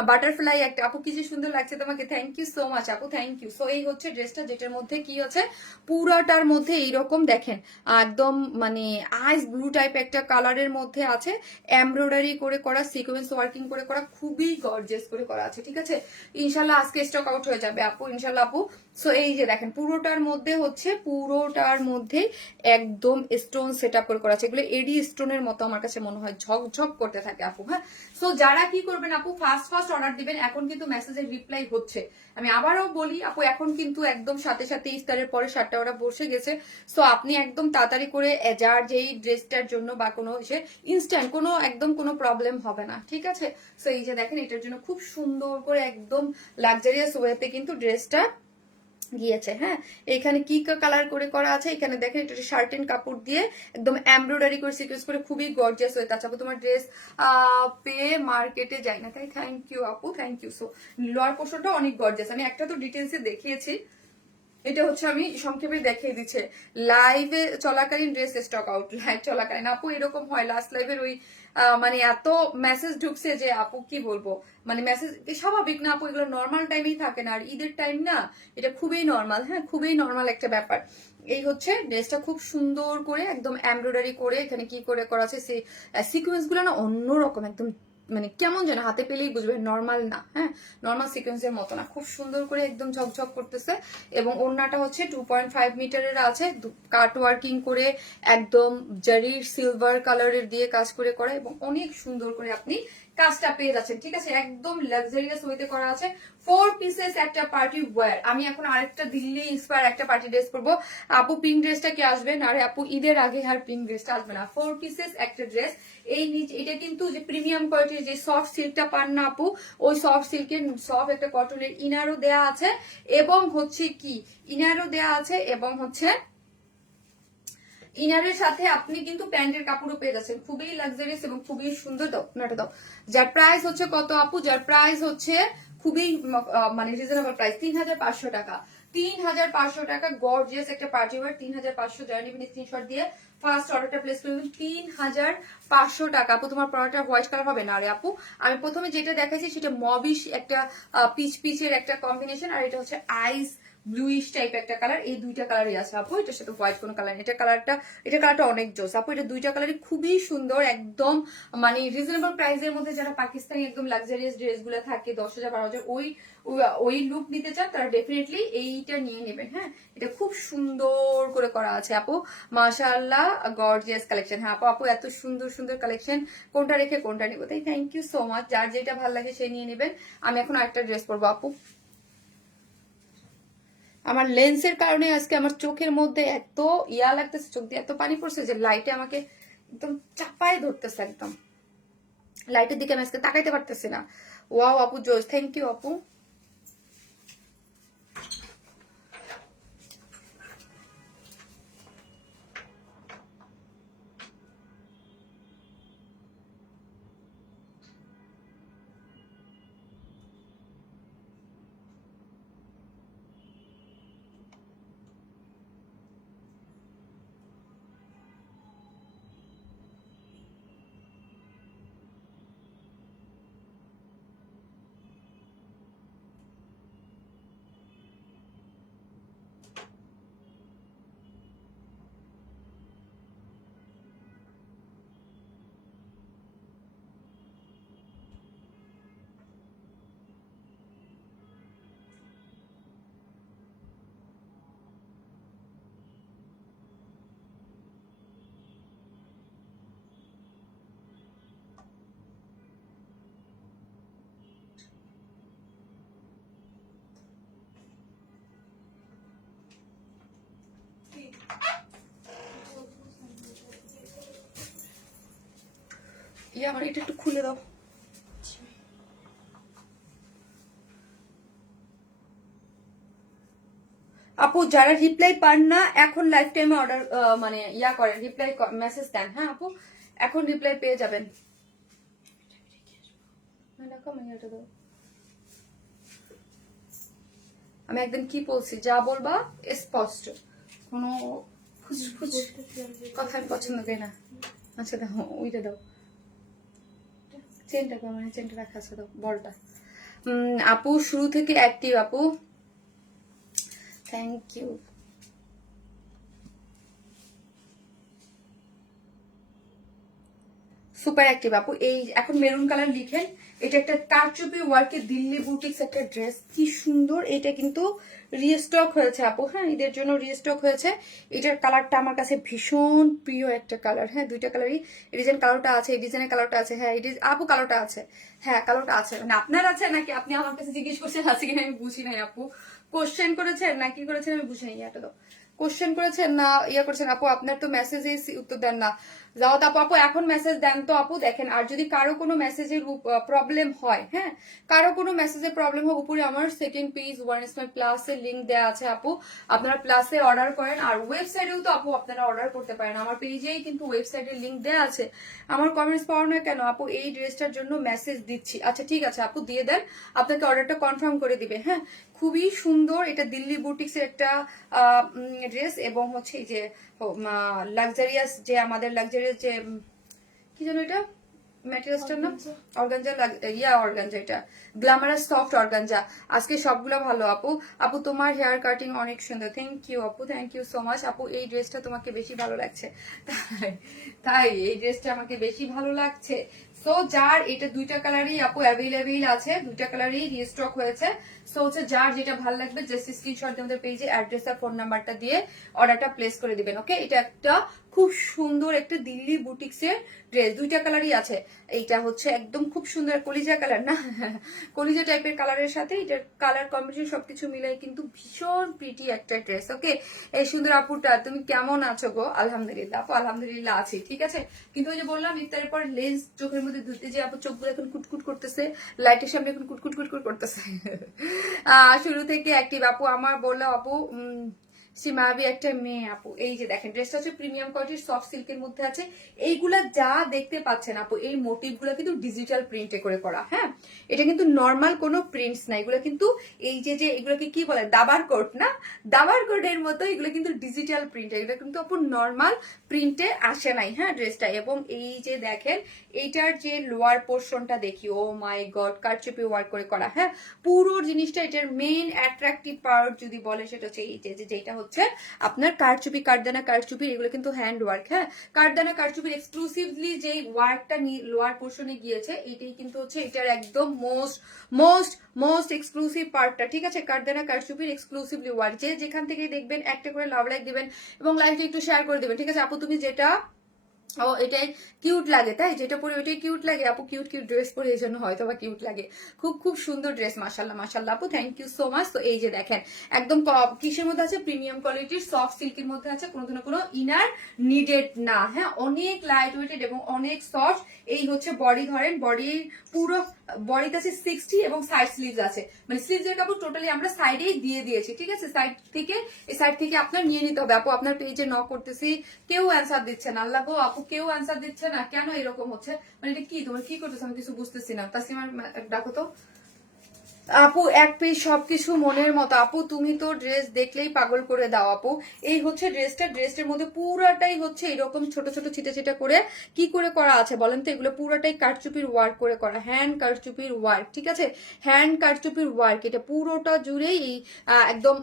বাটারফ্লাই একটা আপু, কি যে সুন্দর লাগছে তোমাকে, থ্যাংক ইউ সো মাচ আপু, থ্যাংক ইউ। সো এই হচ্ছে ড্রেসটা, যেটার মধ্যে কি আছে পুরাটার মধ্যে এইরকম দেখেন একদম মানে আইস ব্লু টাইপ একটা কালারের মধ্যে আছে, এমব্রয়ডারি করে করা, সিকোয়েন্স ওয়ার্কিং করে করা, খুবই গর্জিয়াস করে করা আছে। ঠিক আছে, ইনশাল্লাহ আজকে স্টক আউট হয়ে যাবে আপু, ইনশাল্লাহ আপু। সো এই যে দেখেন পুরোটার মধ্যে হচ্ছে, পুরোটার মধ্যে একদম স্টোন সেট আপ করে করা আছে, এগুলো এডি স্টোনের মতো আমার কাছে মনে হয় ঝকঝক করতে থাকে আপু। হ্যাঁ, সো যারা কি করবেন আপু, ফার্স্ট ফার্স্ট অর্ডার দিবেন, এখন কিন্তু মেসেজের রিপ্লাই হচ্ছে। আমি আবারও বলি আপু, এখন কিন্তু একদম সাথে সাথে ইফতারের পরে 7টা ওরা বসে গেছে। সো আপনি একদম তাড়াতাড়ি করে যার যেই ড্রেসটার জন্য বা কোনো এসে ইনস্ট্যান্ট কোনো একদম কোনো প্রবলেম হবে না। ঠিক আছে, সো এই যে দেখেন এটার জন্য খুব সুন্দর করে একদম লাক্সারিয়াস ওয়েতে কিন্তু ড্রেসটা গিয়েছে। হ্যাঁ, এখানে কি কালার করে করা আছে, এখানে দেখেন এটা শার্টেন কাপড় দিয়ে একদম এমব্রয়ডারি করে সিকোয়েন্স করে খুবই গর্জিয়াস হয়ে আছে আপু। তোমার ড্রেস পেয়ে মার্কেটে যাই না তাই, থ্যাংক ইউ আপু, থ্যাংক ইউ। সো লোয়ার পোর্শনটা অনেক গর্জিয়াস, আমি একটা তো ডিটেলসে দেখিয়েছি, এটা হচ্ছে আমি সংক্ষেপে দেখিয়ে দিচ্ছে। লাইভে চলাকালীন ড্রেস স্টক আউট, লাইভ চলাকালীন আপু এরকম হয়। লাস্ট লাইভের ওই মানে এত মেসেজ ঢুকছে যে আপু কি বলবো, মানে মেসেজ স্বাভাবিক না আপু, এগুলো নর্মাল টাইমেই থাকে না, আর ঈদের টাইম না, এটা খুবই নর্মাল। হ্যাঁ, খুবই নর্মাল একটা ব্যাপার। এই হচ্ছে ড্রেসটা খুব সুন্দর করে একদম এমব্রয়ডারি করে, এখানে কি করে করা আছে সেই সিকোয়েন্স গুলো না অন্যরকম, একদম মানে কেমন যেন হাতে পেলেই বুঝবে নর্মাল না। হ্যাঁ, নর্মাল সিকোয়েন্সের মতো না, খুব সুন্দর করে একদম ঝকঝক করতেছে। এবং ওড়নাটা হচ্ছে 2.5 মিটারের আছে, কাট ওয়ার্কিং করে একদম জারির সিলভার কালারের দিয়ে কাজ করে করা, এবং অনেক সুন্দর করে আপনি কাজটা পেয়ে যাচ্ছেন। ঠিক আছে, একদম লাক্সারিয়াস ওয়েতে করা আছে। 4 পিসেস একটা পার্টি ওয়্যার। আমি এখন আরেকটা দিল্লি ইন্সপায়ার একটা পার্টি ড্রেস পরবো আপু, পিঙ্ক ড্রেসটা কি আসবে না? আরে আপু ঈদের আগে আর পিঙ্ক ড্রেসটা আসবে না। 4 পিসেস একটা ড্রেস, এই নিচে এটা কিন্তু যে প্রিমিয়াম কোয়ালিটির যে সফট সিল্কটা পান না আপু, ওই সফট সিল্কের সফট একটা কটনের ইনারও দেয়া আছে, এবং হচ্ছে কি ইনারও দেয়া আছে, এবং হচ্ছে ইনারের সাথে আপনি কিন্তু প্যান্টের কাপড়ও পেয়ে যাচ্ছেন, খুবই লাক্সারিয়াস এবং খুবই সুন্দর। দাও নাটা দাও। যার প্রাইস হচ্ছে কত আপু? যার প্রাইস হচ্ছে খুবই মানে রিজনেবল প্রাইস, 3500 টাকা। 3500 টাকা, গর্জিয়াস একটা পার্টি ওয়্যার, 3500। যারা নেবেন স্ক্রিনশট দিয়ে ফার্স্ট অর্ডারটা প্লেস করবেন। 3500 টাকা আপু। তোমার পরাটা হোয়াইট কালার হবে না রে আপু? আমি প্রথমে যেটা দেখাইছি সেটা মবিশ একটা পিচ পিচের একটা কম্বিনেশন, আর এটা হচ্ছে আইস ব্লুইশ টাইপ একটা কালার, এই দুইটা কালারই আছে আপু, এটার সাথে হোয়াইট কোনো কালার, এটা কালারটা অনেক জোস আপু। এটা দুইটা কালারই খুবই সুন্দর, একদম মানে রিজনেবল প্রাইসের মধ্যে যারা পাকিস্তানি একদম লাক্সারিয়াস ড্রেস গুলো থাকে 10,000 12,000 ওই লুক নিতে চান তারা ডেফিনেটলি এইটা নিয়ে নেবেন। হ্যাঁ, এটা খুব সুন্দর করে করা আছে আপু, মাশাআল্লাহ গর্জিয়াস কালেকশন। হ্যাঁ আপু, আপু এত সুন্দর সুন্দর কালেকশন, কোনটা রেখে কোনটা নিবো, তাই থ্যাংক ইউ সো মাচ। যার যেটা ভালো লাগে সে নিয়ে নেবেন। আমি এখন আরেকটা ড্রেস পরবো আপু। আমার লেন্সের কারণে আজকে আমার চোখের মধ্যে এত ইয়া লাগতেছে, চোখ দিয়ে এত পানি পড়ছে যে লাইটে আমাকে একদম চাপায় ধরতেছে, একদম লাইটের দিকে আমি আজকে তাকাইতে পারতেছি না। ওয়াও আপু জোস, থ্যাংক ইউ আপু। ইয়ে আমার এটা একটু খুলে দাও। আপু যারা রিপ্লাই পান না এখন লাইফ টাইমে অর্ডার মানে ইয়া করেন, রিপ্লাই মেসেজ দেন। হ্যাঁ আপু, এখন রিপ্লাই পেয়ে যাবেন। আমি একদিন কি বলছি, যা বলবা স্পষ্ট, কোনো ফুসফুস কথা আমি পছন্দ করি না। আচ্ছা দেখো ওইটা দাও, চেনটা মানে চেনটা রাখা আছে দাও, বলটা। আপু শুরু থেকে অ্যাক্টিভ আপু, থ্যাংক ইউ। সুপার অ্যাক্টিভ আপু। এই এখন মেরুন কালার লিখেন, এটা একটা কারচুপি ওয়ার্কে দিল্লি বুটিক্স একটা ড্রেস, কি সুন্দর। এটা কিন্তু রিস্টক হয়েছে আপু, হ্যাঁ ঈদের জন্য রিস্টক হয়েছে। এটার কালারটা আমার কাছে ভীষণ প্রিয় একটা কালার। হ্যাঁ দুইটা কালারই, এই ডিজাইন কালারটা আছে, এই ডিজাইনের কালারটা আছে। হ্যাঁ আপু কালারটা আছে, হ্যাঁ কালারটা আছে। মানে আপনার আছে নাকি আপনি আমার কাছে জিজ্ঞেস করছেন আছে কিনা আমি বুঝি নাই আপু, কোশ্চেন করেছেন না কি করেছেন আমি বুঝি নাই। এটা তো কোশ্চেন করেছেন না ইয়া করেছেন আপু, আপনার তো মেসেজে উত্তর দেন না। যাও তো আপু, এখন মেসেজ দেন তো আপু। দেখেন, আর যদি কারো কোনো মেসেজের প্রবলেম হয়, হ্যাঁ কারো কোনো মেসেজের প্রবলেম হয়, উপরে আমার সেকেন্ড পেজ ওয়ান স্মাইল প্লাসের লিঙ্ক দেওয়া আছে আপু, আপনারা প্লাসে অর্ডার করেন। আর ওয়েবসাইটেও তো আপু আপনারা অর্ডার করতে পারেন, আমার পেজেই কিন্তু ওয়েবসাইটের লিঙ্ক দেওয়া আছে। আমার কমেন্টস পাওয়া না কেন আপু, এই ড্রেসটার জন্য মেসেজ দিচ্ছি। আচ্ছা ঠিক আছে আপু, দিয়ে দেন, আপনাকে অর্ডারটা কনফার্ম করে দিবে। হ্যাঁ খুবই সুন্দর, এটা দিল্লি বুটিক্স এর একটা ড্রেস, এবং হচ্ছে এই যে লাক্সারিয়াস যে আমাদের লাক্সারিয়াস যে কি জানো এটা ম্যাটেরিয়ালসটার নাম, অর্গানজা অর্গানজা, এটা গ্ল্যামারাস সফট অর্গানজা। আজকে সবগুলো ভালো আপু। আপু তোমার হেয়ার কাটিং অনেক সুন্দর, থ্যাংক ইউ আপু, থ্যাংক ইউ সো মাচ আপু। এই ড্রেসটা তোমাকে বেশি ভালো লাগছে, তাই এই ড্রেসটা আমাকে বেশি ভালো লাগছে। সো যার এটা দুইটা কালারই আপু অ্যাভেলেবেল আছে, দুইটা কালারই রিস্টক হয়েছে। সো হচ্ছে যার যেটা ভালো লাগবে জাস্ট স্ক্রিনশট দিয়ে আমাদের পেজে অ্যাড্রেস আর ফোন নাম্বারটা দিয়ে অর্ডারটা প্লেস করে দিবেন। ওকে, এটা একটা খুব সুন্দর একটা দিল্লি বুটিক্স এর ড্রেস, দুইটা কালারই আছে। এইটা হচ্ছে একদম খুব সুন্দর কলিজা কালার না, কলিজা টাইপের কালারের সাথে এটার কালার কম্বিনেশন সবকিছু মিলাই কিন্তু ভীষণ প্রিটি একটা ড্রেস। ওকে, এই সুন্দর আপুটা তুমি কেমন আছো গো? আলহামদুলিল্লাহ আপু, আলহামদুলিল্লাহ আছি, ঠিক আছে। কিন্তু ওই যে বললাম ইফতারের পর লেন্স চোখের মধ্যে ধুতে যে আপু চোখগুলো এখন কুটকুট করতেছে, লাইটের সামনে এখন কুটকুট কুটকুট করতেছে। শুরু থেকে অ্যাক্টিভ আপু। আমার বললো আপু সে মায়াবী একটা মেয়ে আপু। এই যে দেখেন ড্রেসটা হচ্ছে প্রিমিয়াম কোয়ালিটির সফট সিল্কের মধ্যে আছে। এইগুলা যা দেখতে পাচ্ছেন আপু, এই মোটিভ গুলা কিন্তু ডিজিটাল প্রিন্টে করে করা। হ্যাঁ, এটা কিন্তু নর্মাল কোনো প্রিন্টস না, এগুলো কিন্তু এই যে যে এগুলোকে কি বলে দাবার কোট না, দাবার কোটের মতো এগুলো কিন্তু ডিজিটাল প্রিন্ট, এগুলো কিন্তু আপু নর্মাল প্রিন্টে আসে নাই। হ্যাঁ, ড্রেসটা এবং এই যে দেখেন এইটার যে লোয়ার পোর্শনটা দেখি, ও মাই গড, কারচুপি ওয়ার্ক করে করা। হ্যাঁ, পুরো জিনিসটা এটার মেইন অ্যাট্রাকটিভ পার্ট যদি বলে সেটা হচ্ছে এই যে যেটা হচ্ছে আপনার কারচুপি, কারদানা কারচুপি, এগুলো কিন্তু হ্যান্ড ওয়ার্ক। হ্যাঁ, কারদানা কারচুপির এক্সক্লুসিভলি যে ওয়ার্কটা লোয়ার পোর্শনে গিয়েছে এটাই কিন্তু হচ্ছে এটার একদম মোস্ট মোস্ট মোস্ট এক্সক্লুসিভ পার্টটা। ঠিক আছে, কারদানা কারচুপির এক্সক্লুসিভলি ওয়ার্ক। যে যেখান থেকে দেখবেন একটা করে লাভ লাইক দিবেন এবং লাইকটা একটু শেয়ার করে দিবেন। ঠিক আছে আপু, তুমি যেটা ও এটাই কিউট লাগে, তাই যেটা পরে ওইটাই কিউট লাগে আপু, কিউট কিউট ড্রেস পরে এই জন্য হয়তো বা কিউট লাগে। খুব খুব সুন্দর ড্রেস, মাশাল্লাহ মাশাল্লাহ আপু, থ্যাংক ইউ সো মাচ। তো এই যে দেখেন একদম কিসের মধ্যে আছে, প্রিমিয়াম কোয়ালিটির সফট সিল্কের মধ্যে আছে, কোনো ধরনের কোনো ইনার নিডেড না। হ্যাঁ, অনেক লাইট ওয়েটেড এবং অনেক সফট। এই হচ্ছে বডি, ধরেন বডির পুরো বডিতে আছে 60 এবং সাইড স্লিভস আছে, মানে স্লিভস এর কাপড় টোটালি আমরা সাইডেই দিয়ে দিয়েছি। ঠিক আছে, সাইড থেকে এই সাইড থেকে আপনার নিয়ে নিতে হবে আপু। আপনার পেজে নক করতেছি, কেউ অ্যান্সার দিচ্ছে না। আল্লাহ গো আপু, কেউ অ্যান্সার দিচ্ছে না, কেন এরকম হচ্ছে? মানে এটা কি, তোমার কি করতেছো আমি কিছু বুঝতেছি না। তাসলিমার ডাকো তো আপু। এক পেজ সবকিছু মনের মতো আপু, তুমি তো ড্রেস দেখলেই পাগল করে দাও আপু। এই হচ্ছে ড্রেসটা, ড্রেসের মধ্যে পুরাটাই হচ্ছে এরকম ছোট ছোট ছিটা ছিটা করে কি করে করা আছে বলেন তো? এগুলো পুরাটাই কারচুপির ওয়ার্ক করে করা, হ্যান্ড কারচুপির ওয়ার্ক। ঠিক আছে, হ্যান্ড কারচুপির ওয়ার্ক, এটা পুরোটা জুড়েই একদম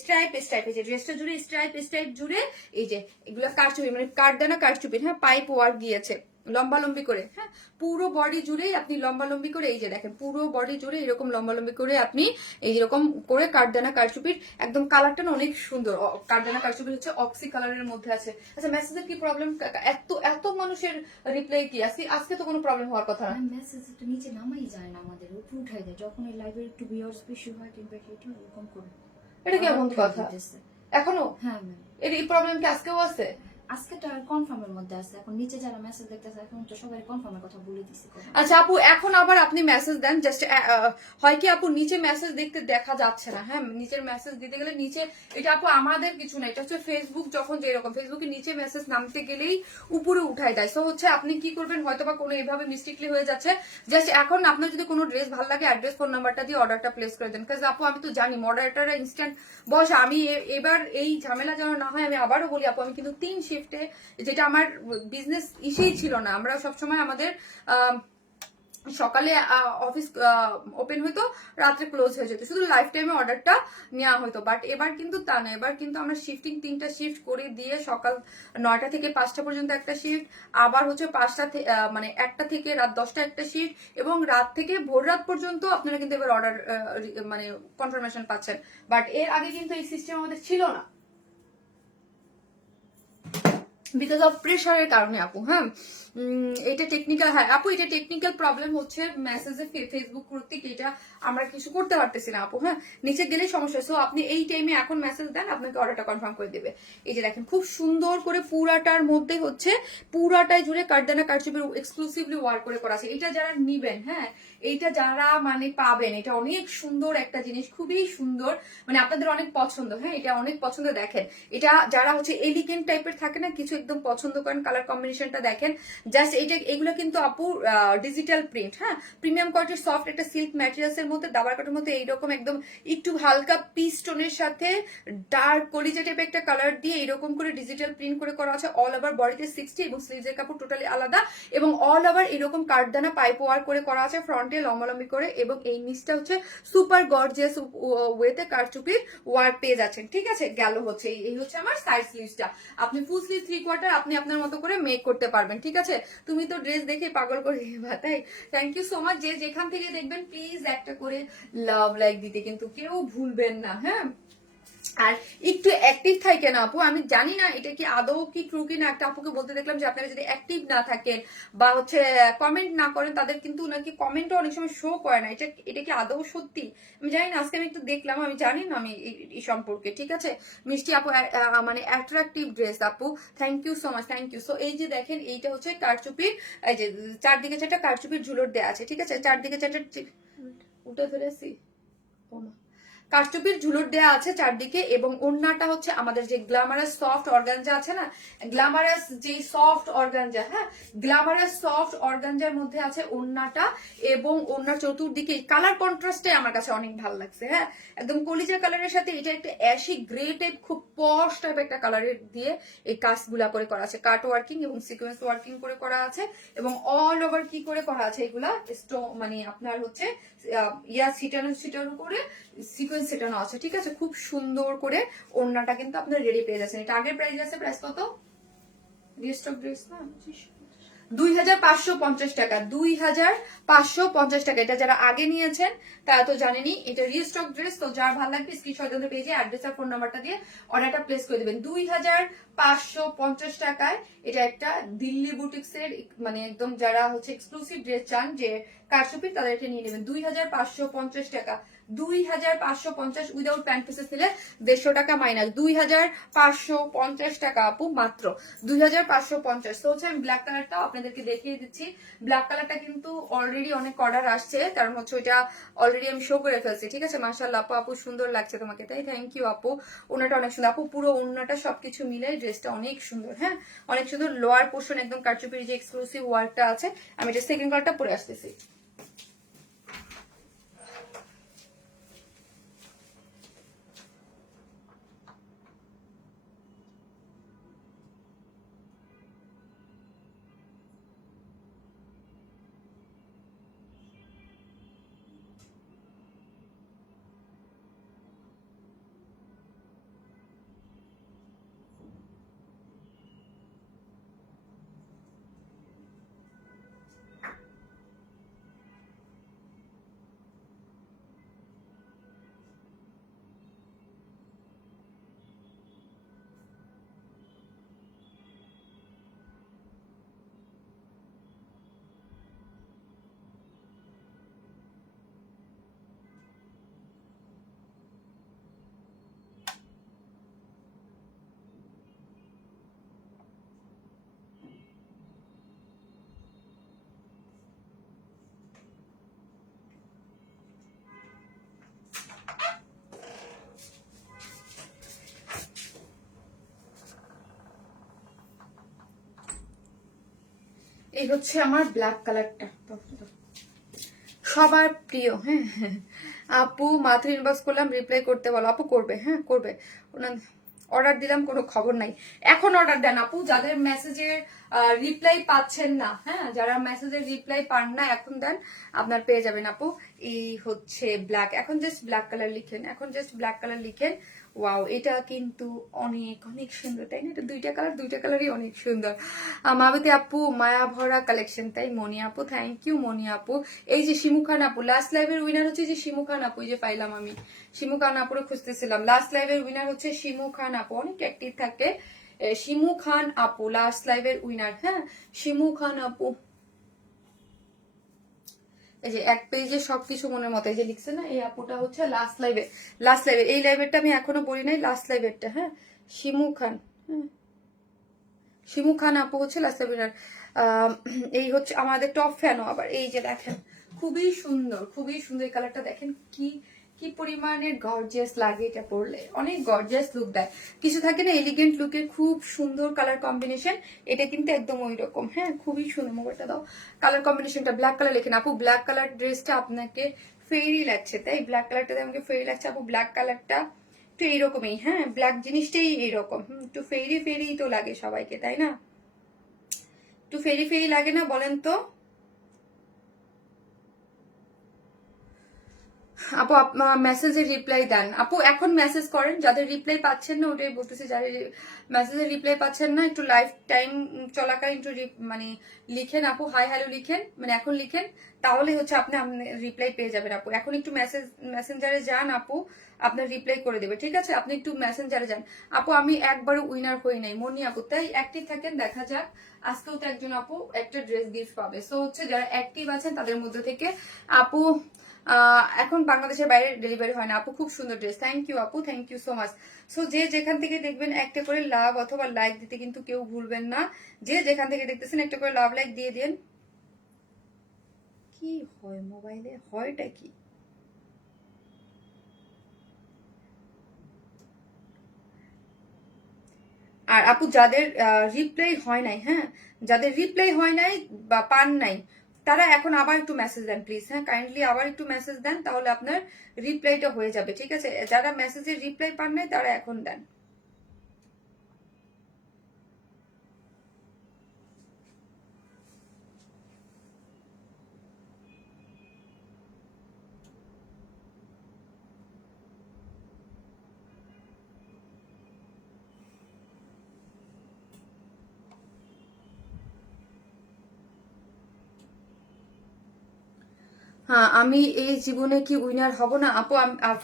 স্ট্রাইপ স্ট্রাইপ, এই যে ড্রেসটা জুড়ে স্ট্রাইপ স্ট্রাইপ জুড়ে এই যে এগুলো কারচুপি, মানে কাঠদানা কারচুপির। হ্যাঁ, পাইপ ওয়ার্ক দিয়েছে লম্বালম্বি করে। হ্যাঁ, পুরো বডি জুড়ে আপনি লম্বালম্বি করে, এই যে দেখেন পুরো বডি জুড়ে এরকম লম্বালম্বি করে আপনি এইরকম করে কাঠদানা কারচুপির একদম কালারটা না অনেক সুন্দর। কাঠদানা কারচুপির হচ্ছে অক্সি কালারের মধ্যে আছে। আচ্ছা, মেসেজের কি প্রবলেম? এত এত মানুষের রিপ্লাই কি আছে? আজকে তো কোনো প্রবলেম হওয়ার কথা না। মেসেজ তো নিচে নামাই যায় না, আমাদের উপরে উঠাই দেয় যখন এই লাইভের একটু ভিউয়ার্স বেশি হয় কিংবা এটা এরকম করে। এটা কেমন কথা? এখনো হ্যাঁ ম্যাম, এই প্রবলেম কি আজকেও আছে? আজকে তো কনফার্মের মধ্যে আছে, এখন নিচে যারা মেসেজ দেখতেছে এখন তো সবাই কনফার্মের কথা বলে দিছি। আচ্ছা আপু, এখন আবার আপনি মেসেজ দেন, জাস্ট হয় কি আপু, নিচে মেসেজ দেখতে দেখা যাচ্ছে না। হ্যাঁ, নিচের মেসেজ দিতে গেলে নিচে, এটা আপু আমাদের কিছু না, এটা হচ্ছে ফেসবুক। যখন যেরকম ফেসবুকে নিচে মেসেজ নামতে গেলেই উপরে উঠাই দেয়। সো হচ্ছে আপনি কি করবেন, হয়তো বা কোনো এভাবে মিস্টেকলি হয়ে যাচ্ছে। জাস্ট এখন আপনার যদি কোনো ড্রেস ভালো লাগে, অ্যাড্রেস ফোন নাম্বারটা দিয়ে অর্ডারটা প্লেস করে দেন। কাজ আপু আমি তো জানি মডারেটাররা ইনস্ট্যান্ট বস। আমি এবার এই ঝামেলা যেন না হয়, আমি আবারও বলি আপু, আমি কিন্তু 3 শিফটে, যেটা আমার বিজনেস ইসেই ছিল না। আমরা সবসময় আমাদের সকালে অফিস ওপেন হইতো, রাত্রে ক্লোজ হয়ে যেত, শুধু লাইফ টাইমে অর্ডারটা নেওয়া হতো। বাট এবার কিন্তু তা না, এবার কিন্তু আমরা শিফটিং 3টা শিফট করে দিয়ে সকাল 9টা থেকে 5টা পর্যন্ত একটা শিফট, আবার হচ্ছে 5টা মানে 1টা থেকে রাত 10টা একটা শিফট, এবং রাত থেকে ভোর রাত পর্যন্ত আপনারা কিন্তু এবার অর্ডার মানে কনফার্মেশন পাচ্ছেন। বাট এর আগে কিন্তু এই সিস্টেম আমাদের ছিল না, বিকজ অফ প্রেশারের কারণে আপু। হ্যাঁ, এটা টেকনিক্যাল, হ্যাঁ আপু এটা টেকনিক্যাল প্রবলেম হচ্ছে মেসেজে, ফেসবুক কর্তৃক এটা আমরা কিছু করতে পারতেছি না আপু। হ্যাঁ, নিচে গেলেই সমস্যা। সো আপনি এই টাইমে এখন মেসেজ দেন, আপনাকে অর্ডারটা কনফার্ম করে দেবে। এই যে দেখেন খুব সুন্দর করে পুরাটার মধ্যে হচ্ছে পুরাটাই জুড়ে কাঠদানা কারচুপির এক্সক্লুসিভলি ওয়ার্ক করে করা আছে। এটা যারা নিবেন, হ্যাঁ এইটা যারা মানে পাবেন, এটা অনেক সুন্দর একটা জিনিস, খুবই সুন্দর, মানে আপনাদের অনেক পছন্দ। হ্যাঁ, এটা অনেক পছন্দ। দেখেন এটা যারা হচ্ছে এলিগেন্ট টাইপের থাকে না, কিছু একদম পছন্দ করেন, কালার কম্বিনেশনটা দেখেন জাস্ট। এইটা এগুলো কিন্তু আপু ডিজিটাল প্রিন্ট। হ্যাঁ, প্রিমিয়াম কোয়ালিটির সফট একটা সিল্ক ম্যাটেরিয়ালস এর মধ্যে, দাবার কাটের মধ্যে এইরকম একদম একটু হালকা পিচ টোনের সাথে ডার্ক কলিজা টাইপের একটা কালার দিয়ে এরকম করে ডিজিটাল প্রিন্ট করে করা আছে। অল ওভার বডিতে 60 এবং স্লিভসের কাপড় টোটালি আলাদা, এবং অল ওভার এরকম কাঠদানা পাইপ ওয়ার্ক করে করা আছে ফ্রন্টে লম্বালম্বি করে, এবং এই নিচটা হচ্ছে সুপার গর্জিয়াস ওয়েতে কারচুপির ওয়ার্ক পেয়ে যাচ্ছেন। ঠিক আছে, গেল হচ্ছে এই হচ্ছে আমার সাইড স্লিভসটা। আপনি ফুল স্লিভ 3/4 আপনি আপনার মতো করে মেক করতে পারবেন। ঠিক আছে, তুমি তো ড্রেস দেখে পাগল করে দিবা, তাই থ্যাংক ইউ সো মাচ। যে যেখান থেকে দেখবেন প্লিজ একটা করে লাভ লাইক দিতে কিন্তু কেউ ভুলবেন না। হ্যাঁ, আর একটু অ্যাক্টিভ থাকে না আপু। আমি জানি না এটা কি আদৌ কি ট্রু কিনা, একটা আপুকে বলতে দেখলাম যে আপনারা যদি অ্যাক্টিভ না থাকেন বা হচ্ছে কমেন্ট না করেন, তাদের কিন্তু নাকি কমেন্টও অনেক সময় শো করে না। এটা কি আদৌ সত্যি আমি জানি না, আজকে আমি একটু দেখলাম, আমি জানি না আমি এই সম্পর্কে। ঠিক আছে, মিষ্টি আপু মানে অ্যাট্রাকটিভ ড্রেস আপু, thank you so much, thank you. So এই যে দেখেন এইটা হচ্ছে কারচুপির, এই যে চারদিকে 4টা কারচুপির ঝুলর দেওয়া আছে। ঠিক আছে, চারদিকে 4টা উল্টে ধরেছি, ও না, কারচুপির ঝুলুর দেয়া আছে চারদিকে, এবং ওড়নাটা হচ্ছে আমাদের যে গ্ল্যামারাস সফট অর্গানজা আছে না, গ্ল্যামারাস যে সফট অর্গানজা, হ্যাঁ গ্ল্যামারাস সফট অর্গানজার মধ্যে আছে ওড়নাটা, এবং ওড়নার চতুর্দিকে কালার কন্ট্রাস্টে আমার কাছে অনেক ভালো লাগছে। হ্যাঁ একদম কলিজা কালারের সাথে এটা একটা অ্যাশি গ্রে টাইপ, খুব পশ টাইপ একটা কালারের দিয়ে এই কাজগুলা করে করা আছে, কাট ওয়ার্কিং এবং সিকোয়েন্স ওয়ার্কিং করে করা আছে, এবং অল ওভার কি করে করা আছে এগুলা মানে আপনার হচ্ছে ইয়া ছিটানো ছিটানো করে সিকোয়েন্স ছিটানো আছে, ঠিক আছে। খুব সুন্দর করে ওড়নাটা কিন্তু আপনার রেডি পেয়ে যাচ্ছেন। এটা আগের প্রাইস আছে, প্রাইস কত রিস্টক ড্রেস না 2550 টাকা, 2550 টাকা। এটা যারা আগে নিয়েছেন তারা তো জানেনি এটা রিস্টক ড্রেস। তো যার ভালো লাগবে স্ক্রিনশট দিয়ে পেজে অ্যাড্রেস আর ফোন নাম্বারটা দিয়ে অর্ডারটা প্লেস করে দিবেন। 2550 টাকায় এটা একটা দিল্লি বুটিক্সের, মানে একদম যারা হচ্ছে এক্সক্লুসিভ ড্রেস চান যে কারচুপি, তাদের এটা নিয়ে নেবেন। 2550 টাকা, 2550 উইদাউট প্যান্ট পিসেস নিলে 150 টাকা মাইনাস, 2550 টাকা আপু, মাত্র 2550। তো হচ্ছে আমি ব্ল্যাক কালারটাও আপনাদেরকে দেখিয়ে দিচ্ছি। ব্ল্যাক কালারটা কিন্তু অলরেডি অনেক অর্ডার আসছে, কারণ হচ্ছে ওইটা অলরেডি আমি শো করে ফেলছি, ঠিক আছে। মাশাআল্লাহ আপু, আপু সুন্দর লাগছে তোমাকে, তাই থ্যাংক ইউ আপু। ওনাটা অনেক সুন্দর আপু, পুরো ওনাটা সবকিছু মিলে ড্রেসটা অনেক সুন্দর, হ্যাঁ অনেক সুন্দর। লোয়ার পোর্শন একদম কারচুপির যে এক্সক্লুসিভ ওয়ার্কটা আছে, আমি এটা সেকেন্ড কালারটা পরে আসতেছি। এই হচ্ছে আমার ব্ল্যাক কালারটা, সবার প্রিয়। হ্যাঁ আপু মাত্র ইনবক্স করলাম, রিপ্লাই করতে বলো। আপু করবে, হ্যাঁ করবে। অর্ডার দিলাম, কোনো খবর নাই। এখন অর্ডার দেন আপু, যাদের মেসেজের রিপ্লাই পাচ্ছেন না, হ্যাঁ যারা মেসেজের রিপ্লাই পান না এখন দেন, আপনার পেয়ে যাবেন আপু। এই হচ্ছে ব্ল্যাক, এখন জাস্ট ব্ল্যাক কালার লিখেন, এখন জাস্ট ব্ল্যাক কালার লিখেন। ওয়াও, এটা কিন্তু অনেক অনেক সুন্দর, তাই না? এটা দুইটা কালারই অনেক সুন্দর। মাবতী আপু মায়া ভরা কালেকশন, তাই মনি আপু, থ্যাংক ইউ মনি আপু। এই যে শিমু খান আপু, লাস্ট লাইভের উইনার হচ্ছে যে শিমু খান আপু, যে পাইলাম আমি শিমু খান আপুরে খুঁজতেছিলাম। লাস্ট লাইভের উইনার হচ্ছে শিমু খান আপু, অনেক অ্যাক্টিভ থাকে। শিমু খান আপু লাস্ট লাইভের উইনার, হ্যাঁ শিমু খান আপু। এই যে এক পেজে সবকিছু মনের মতো, এই যে লিখছে না, এই আপুটা হচ্ছে লাস্ট লাইভে, এই লাইভেরটা আমি এখনো পড়ি নাই, লাস্ট লাইভেরটা, হ্যাঁ শিমু খান, হ্যাঁ শিমু খান আপু হচ্ছে লাস্ট লাইভের। এই হচ্ছে আমাদের টপ ফ্যানও আবার। এই যে দেখেন খুবই সুন্দর, খুবই সুন্দর কালারটা দেখেন, কি কি পরিমাণের গর্জিয়াস লাগে এটা পরলে, অনেক গর্জিয়াস লুক দেয়। কিছু থাকে না এলিগেন্ট লুকের, খুব সুন্দর কালার কম্বিনেশন, এটা কিন্তু একদম ওই রকম। হ্যাঁ খুবই সুন্দর, মোবাইলটা দাও। কালার কম্বিনেশনটা ব্ল্যাক কালার লেখেন আপু, ব্ল্যাক কালার ড্রেসটা আপনাকে ফেরি লাগছে, তাই ব্ল্যাক কালারটা আমাকে ফেরি লাগছে আপু। ব্ল্যাক কালারটা একটু এইরকমই, হ্যাঁ ব্ল্যাক জিনিসটাই এইরকম, একটু ফেরি ফেরি তো লাগে সবাইকে, তাই না? একটু ফেরি ফেরি লাগে না বলেন তো আপু? মেসেজের রিপ্লাই দেন আপু, এখন মেসেজ করেন। যাদের রিপ্লাই পাচ্ছেন না, ওটাই বলতেছি, যাদের মেসেজের রিপ্লাই পাচ্ছেন না একটু লাইফ টাইম চলাকালীন একটু মানে লিখেন আপু, হাই হ্যালো লিখেন, মানে এখন লিখেন, তাহলে হচ্ছে আপনি রিপ্লাই পেয়ে যাবেন আপু। এখন একটু মেসেঞ্জারে যান আপু, আপনার রিপ্লাই করে দেবে, ঠিক আছে? আপনি একটু মেসেঞ্জারে যান আপু। আমি একবারও উইনার হই নাই মনি আপু, তাই অ্যাক্টিভ থাকেন, দেখা যাক। আজকেও তো একজন আপু একটা ড্রেস গিফট পাবে। সো হচ্ছে যারা অ্যাক্টিভ আছেন তাদের মধ্যে থেকে আপু, এখন বাংলাদেশের বাইরে ডেলিভারি হয় না আপু, খুব সুন্দর ড্রেস, থ্যাংক ইউ আপু, thank you so much. So যে যেখান থেকে দেখবেন একটা করে লাভ অথবা লাইক দিতে কিন্তু কেউ ভুলবেন না। যে যেখান থেকে দেখতেছেন একটা করে লাভ লাইক দিয়ে দেন। কি হয় মোবাইলে, হয়টা কি? আর আপু যাদের রিপ্লাই হয় নাই, হ্যাঁ, যাদের রিপ্লাই হয় নাই বা পান নাই, তারা এখন আবার একটু মেসেজ দেন প্লিজ। হ্যাঁ, কাইন্ডলি আবার একটু মেসেজ দেন, তাহলে আপনার রিপ্লাইটা হয়ে যাবে। ঠিক আছে, যারা মেসেজের রিপ্লাই পান নাই তারা এখন দেন। হ্যাঁ, আমি এই জীবনে কি উইনার হব না আপু?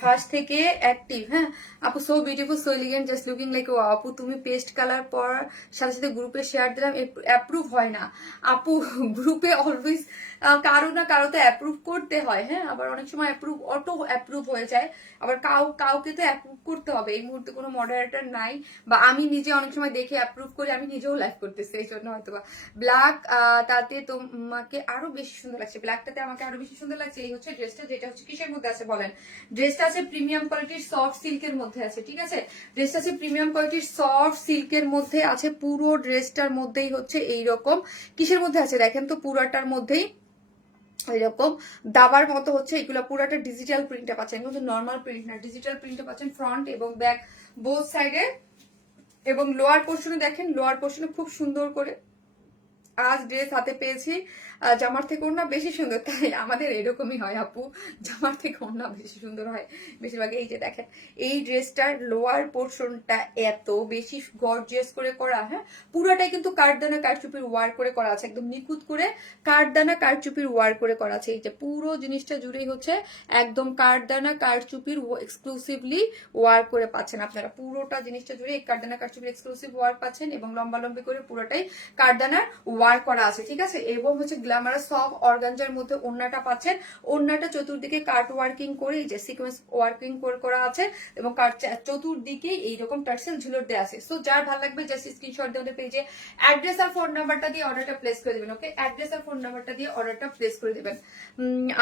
ফার্স্ট থেকে অ্যাক্টিভ। হ্যাঁ আপু, so beautiful, so elegant, just looking like ও। আপু তুমি পেস্ট কালার পর সাথে সাথে গ্রুপে শেয়ার দিলাম, অ্যাপ্রুভ হয় না আপু। গ্রুপে অলওয়েজ কারো না কারোতে অ্যাপ্রুভ করতে হয়। হ্যাঁ, আবার অনেক সময় অটো অ্যাপ্রুভ হয়ে যায়, আবার কাউকে তো অ্যাপ্রুভ করতে হবে। এই মুহূর্তে কোনো মডারেটর নাই, বা আমি নিজে অনেক সময় দেখে অ্যাপ্রুভ করি, আমি নিজেও লাইভ করতেছি এই জন্য হয়তো বা। ব্ল্যাক, তাতে তোমাকে আরো বেশি সুন্দর লাগছে, ব্ল্যাকটাতে আমাকে আরো বেশি সুন্দর লাগছে। এই হচ্ছে ড্রেসটা, যেটা হচ্ছে কিসের মধ্যে আছে বলেন? ড্রেসটা আছে প্রিমিয়াম কোয়ালিটির সফট সিল্কের মধ্যে আছে। ঠিক আছে, ড্রেসটা আছে প্রিমিয়াম কোয়ালিটির সফট সিল্কের মধ্যে আছে। পুরো ড্রেসটার মধ্যেই হচ্ছে এইরকম কিসের মধ্যে আছে দেখেন তো, পুরাটার মধ্যেই এরকম দাবার মতো হচ্ছে এগুলো। পুরাটা ডিজিটাল প্রিন্টে পাচ্ছেন, কিন্তু নর্মাল প্রিন্ট না, ডিজিটাল প্রিন্টে পাচ্ছেন ফ্রন্ট এবং ব্যাক বোথ সাইডে। এবং লোয়ার পোর্শনে দেখেন, লোয়ার পোর্শনে খুব সুন্দর করে আজ ড্রেস হাতে পেয়েছি। জামার থেকে ওড়না বেশি সুন্দর, তাই আমাদের এরকমই হয় আপু, জামার থেকে ওড়না বেশি সুন্দর হয় বেশিরভাগ। এই যে দেখেন, এই ড্রেসটার লোয়ার পোর্শনটা এত বেশি গর্জিয়াস করে করা। হ্যাঁ, পুরোটাই কিন্তু কাঠদানা কারচুপির ওয়ার করে করা আছে, একদম নিখুঁত করে কাঠদানা কারচুপির ওয়ার করে করা আছে। এই যে পুরো জিনিসটা জুড়েই হচ্ছে একদম কাঠদানা কারচুপির এক্সক্লুসিভলি ওয়ার করে পাচ্ছেন আপনারা। পুরোটা জিনিসটা জুড়ে কাঠদানা কারচুপির এক্সক্লুসিভ ওয়ার পাচ্ছেন, এবং লম্বা লম্বি করে পুরোটাই কাঠদানার ওয়ার করা আছে। ঠিক আছে, এবং হচ্ছে গ্ল্যামারাস সফট অর্গানজার মধ্যে ওড়নাটা পাচ্ছেন। ওড়নাটা চতুর্দিকে কাট ওয়ার্কিং করে, এই যে সিকোয়েন্স ওয়ার্কিং করা আছে, এবং চতুর্দিকে এইরকম টার্সেল ঝুলর দেওয়া আছে। সো যার ভালো লাগবে জাস্ট স্ক্রিনশট দিয়ে ওদের পেজে অ্যাড্রেস আর ফোন নাম্বারটা দিয়ে অর্ডারটা প্লেস করে দেবেন। ওকে, অ্যাড্রেস আর ফোন নাম্বারটা দিয়ে অর্ডারটা প্লেস করে দেবেন।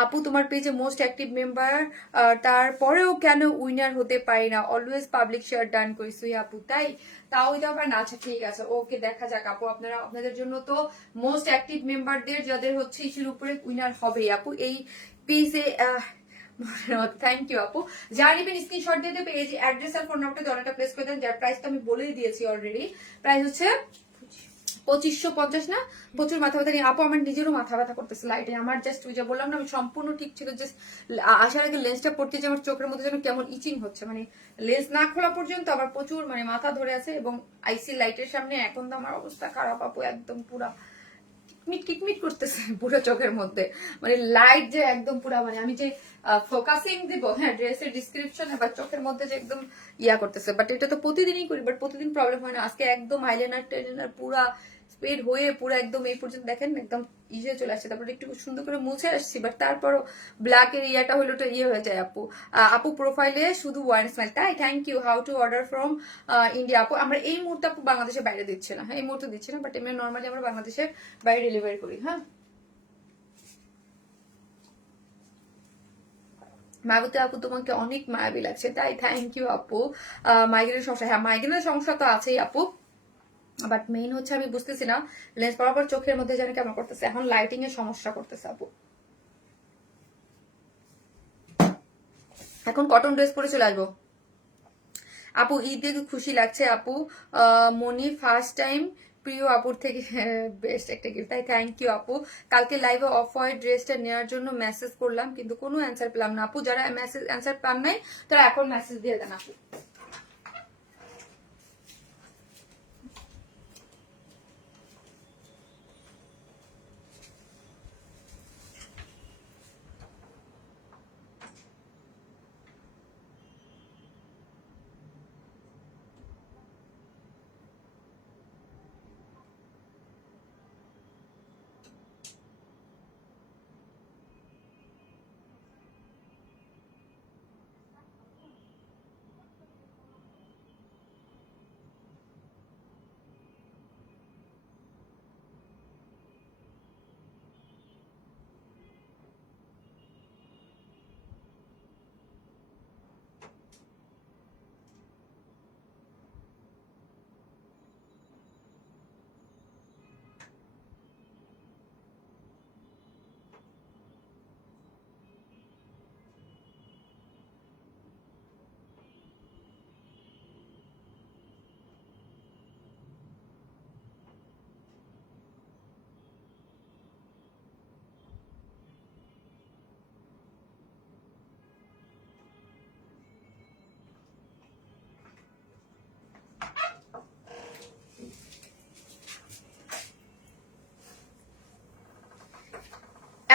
আপু তোমার পেজে মোস্ট অ্যাক্টিভ মেম্বার, তারপরেও কেন উইনার হতে পারি না? অলওয়েজ পাবলিক শেয়ার ডান করি সুই আপু, তাই তাও এটা আবার না। আচ্ছা ঠিক আছে, ওকে, দেখা যাক আপু। আপনাদের জন্য তো মোস্ট অ্যাক্টিভ মেম্বারদের যাদের হচ্ছে ইস্যুর উপরে উইনার হবে আপু এই পেজে। থ্যাংক ইউ আপু। যা নেবেন স্ক্রিনশট দিয়ে দেবে, এই যে অ্যাড্রেস আর ফোন নাম্বারটা অর্ডারটা প্লেস করে দেন, যার প্রাইস তো আমি বলেই দিয়েছি অলরেডি। প্রাইস হচ্ছে 2550 না? প্রচুর মাথা ব্যথা নিয়ে আপু, আমার নিজেরও মাথা ব্যথা করতেছে লাইটে। আমার জাস্ট ওই যে বললাম না, আমি সম্পূর্ণ ঠিক ছিল, জাস্ট আসার আগে লেন্সটা পড়তে যে আমার চোখের মধ্যে যেন কেমন ইচিং হচ্ছে, মানে লেন্স না খোলা পর্যন্ত আবার প্রচুর মানে মাথা ধরে আছে। এবং আইসি লাইটের সামনে এখন তো আমার অবস্থা খারাপ আপু, একদম পুরা কিকমিট কিকমিট করতেছে পুরো চোখের মধ্যে, মানে লাইট যে একদম পুরা, মানে আমি যে ফোকাসিং দিব, হ্যাঁ, ড্রেসের ডিসক্রিপশন বা চোখের মধ্যে যে একদম ইয়া করতেছে। বাট এটা তো প্রতিদিনই করি, বাট প্রতিদিন প্রবলেম হয় না। আজকে একদম আইলাইনার টেলাইনার পুরা স্প্রেড হয়ে পুরো একদম এই পর্যন্ত দেখেন একদম ইয়ে চলে আসছে। তারপরে একটু সুন্দর করে মুছে আসছি, বাট তারপরও ব্ল্যাক এর ইয়াটা হলো ওটা ইয়ে হয়ে যায় আপু। আপু প্রোফাইলে শুধু ওয়ান স্মাইল, তাই thank you. How to order from India আপু? আমরা এই মুহূর্তে আপু বাংলাদেশের বাইরে দিচ্ছে না, হ্যাঁ এই মুহূর্তে দিচ্ছে না, বাট এমনি নর্মালি আমরা বাংলাদেশের বাইরে ডেলিভারি করি। হ্যাঁ, মায়াবতী আপু তোমাকে অনেক মায়াবী লাগছে, তাই থ্যাংক ইউ আপু। মাইগ্রেনের সমস্যা, হ্যাঁ মাইগ্রেনের সমস্যা তো আছেই আপু, বাট মেইন হচ্ছে আমি বুঝতেছি না লেন্স পরার পর চোখের মধ্যে যেন কেমন করতেছে, এখন লাইটিং এর সমস্যা করতেছে আপু। এখন কটন ড্রেস পরে চলে আসবো আপু। ঈদে খুশি লাগছে আপু। মনি ফার্স্ট টাইম প্রিয় আপুর থেকে বেস্ট একটা গিফট, তাই থ্যাংক ইউ আপু। কালকে লাইভে অফ হোয়াইট ড্রেসটা নেওয়ার জন্য মেসেজ করলাম, কিন্তু কোনো অ্যান্সার পেলাম না আপু। যারা মেসেজ অ্যান্সার পান নাই তারা এখন মেসেজ দিয়ে দেন আপু।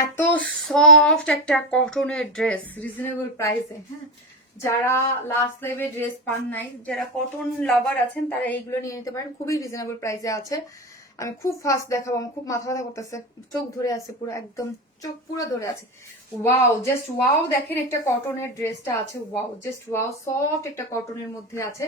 এত সফট একটা কটনের ড্রেস রিজনেবল প্রাইসে, হ্যাঁ। যারা লাস্ট লাইভে ড্রেস পান নাই, যারা কটন লাভার আছেন, তারা এইগুলো নিয়ে নিতে পারেন, খুবই রিজনেবল প্রাইসে আছে। আমি খুব ফাস্ট দেখাবো, আমার খুব মাথা ব্যথা করতেছে, চোখ ধরে আছে পুরো, একদম চোখ পুরো ধরে আছে। ওয়াও, জাস্ট ওয়াও, দেখেন একটা কটনের ড্রেসটা আছে, ওয়াও, জাস্ট ওয়াও, সফট একটা কটনের মধ্যে আছে,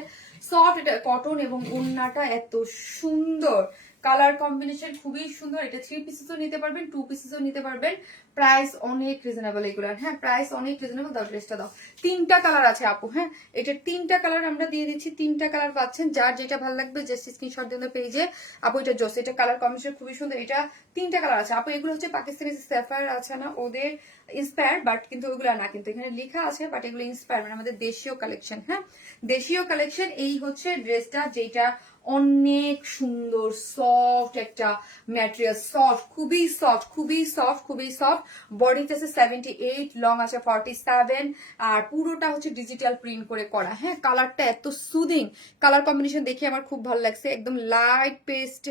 সফট এটা কটন, এবং ওড়নাটা এত সুন্দর, কালার কম্বিনেশন খুবই সুন্দর। এটা 3 পিসেসও নিতে পারবেন, 2 পিসেসও নিতে পারবেন, প্রাইস অনেক রিজনেবল এগুলার, হ্যাঁ, প্রাইস অনেক রিজনেবল। দাও ড্রেসটা দাও। 3টা কালার আছে আপু, হ্যাঁ, এটা 3টা কালার আমরা দিয়ে দিচ্ছি, 3টা কালার পাচ্ছেন, যার যেটা ভালো লাগবে জাস্ট স্ক্রিনশট দিন পেজে। আপু এটা জোস, এটা কালার কম্বিনেশন খুবই সুন্দর, এটা 3টা কালার আছে আপু। এগুলো হচ্ছে পাকিস্তানি স্যাফায়ার আছে না, ওদের ইন্সপায়ার, বাট কিন্তু ওগুলো না, কিন্তু এখানে লেখা আছে, বাট এগুলো ইন্সপায়ার, মানে আমাদের দেশীয় কালেকশন, হ্যাঁ, দেশীয় কালেকশন। এই হচ্ছে ড্রেসটা, যেটা অনেক সুন্দর, সফট একটা ম্যাটেরিয়াল, সফট, খুবই সফট, খুবই সফট, খুবই সফট। বডিতে আছে 78, লং আছে 47, আর পুরোটা হচ্ছে ডিজিটাল প্রিন্ট করে করা, হ্যাঁ। কালারটা এত সুদিং, কালার কম্বিনেশন দেখে আমার খুব ভালো লাগছে, একদম লাইট পেস্ট,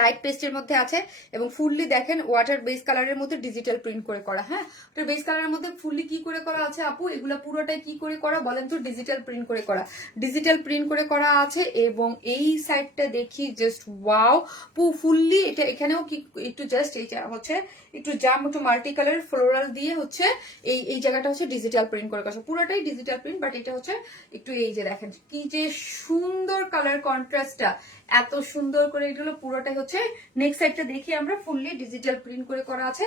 লাইট পেস্টের মধ্যে আছে, এবং ফুললি দেখেন ওয়াটার বেস কালারের মধ্যে ডিজিটাল প্রিন্ট করে করা, হ্যাঁ। ওটার বেস কালারের মধ্যে ফুললি কি করে করা আছে আপু, এগুলা পুরোটাই কি করে করা বলেন তো, ডিজিটাল প্রিন্ট করে করা, ডিজিটাল প্রিন্ট করে করা আছে। এবং এই সাইডটা দেখি জাস্ট ওয়াও, ফুললি এটা এখানেও কি একটু জাস্ট এইটা হচ্ছে একটু জাম, একটু মাল্টি কালার ফ্লোরাল দিয়ে হচ্ছে এই এই জায়গাটা হচ্ছে ডিজিটাল প্রিন্ট করে করা, পুরোটাই ডিজিটাল প্রিন্ট, বাট এটা হচ্ছে একটু, এই যে দেখেন কি যে সুন্দর কালার কন্ট্রাস্টটা, এত সুন্দর করে এগুলো পুরোটাই হচ্ছে। নেক্সট সাইডটা দেখি আমরা, ফুললি ডিজিটাল প্রিন্ট করে করা আছে,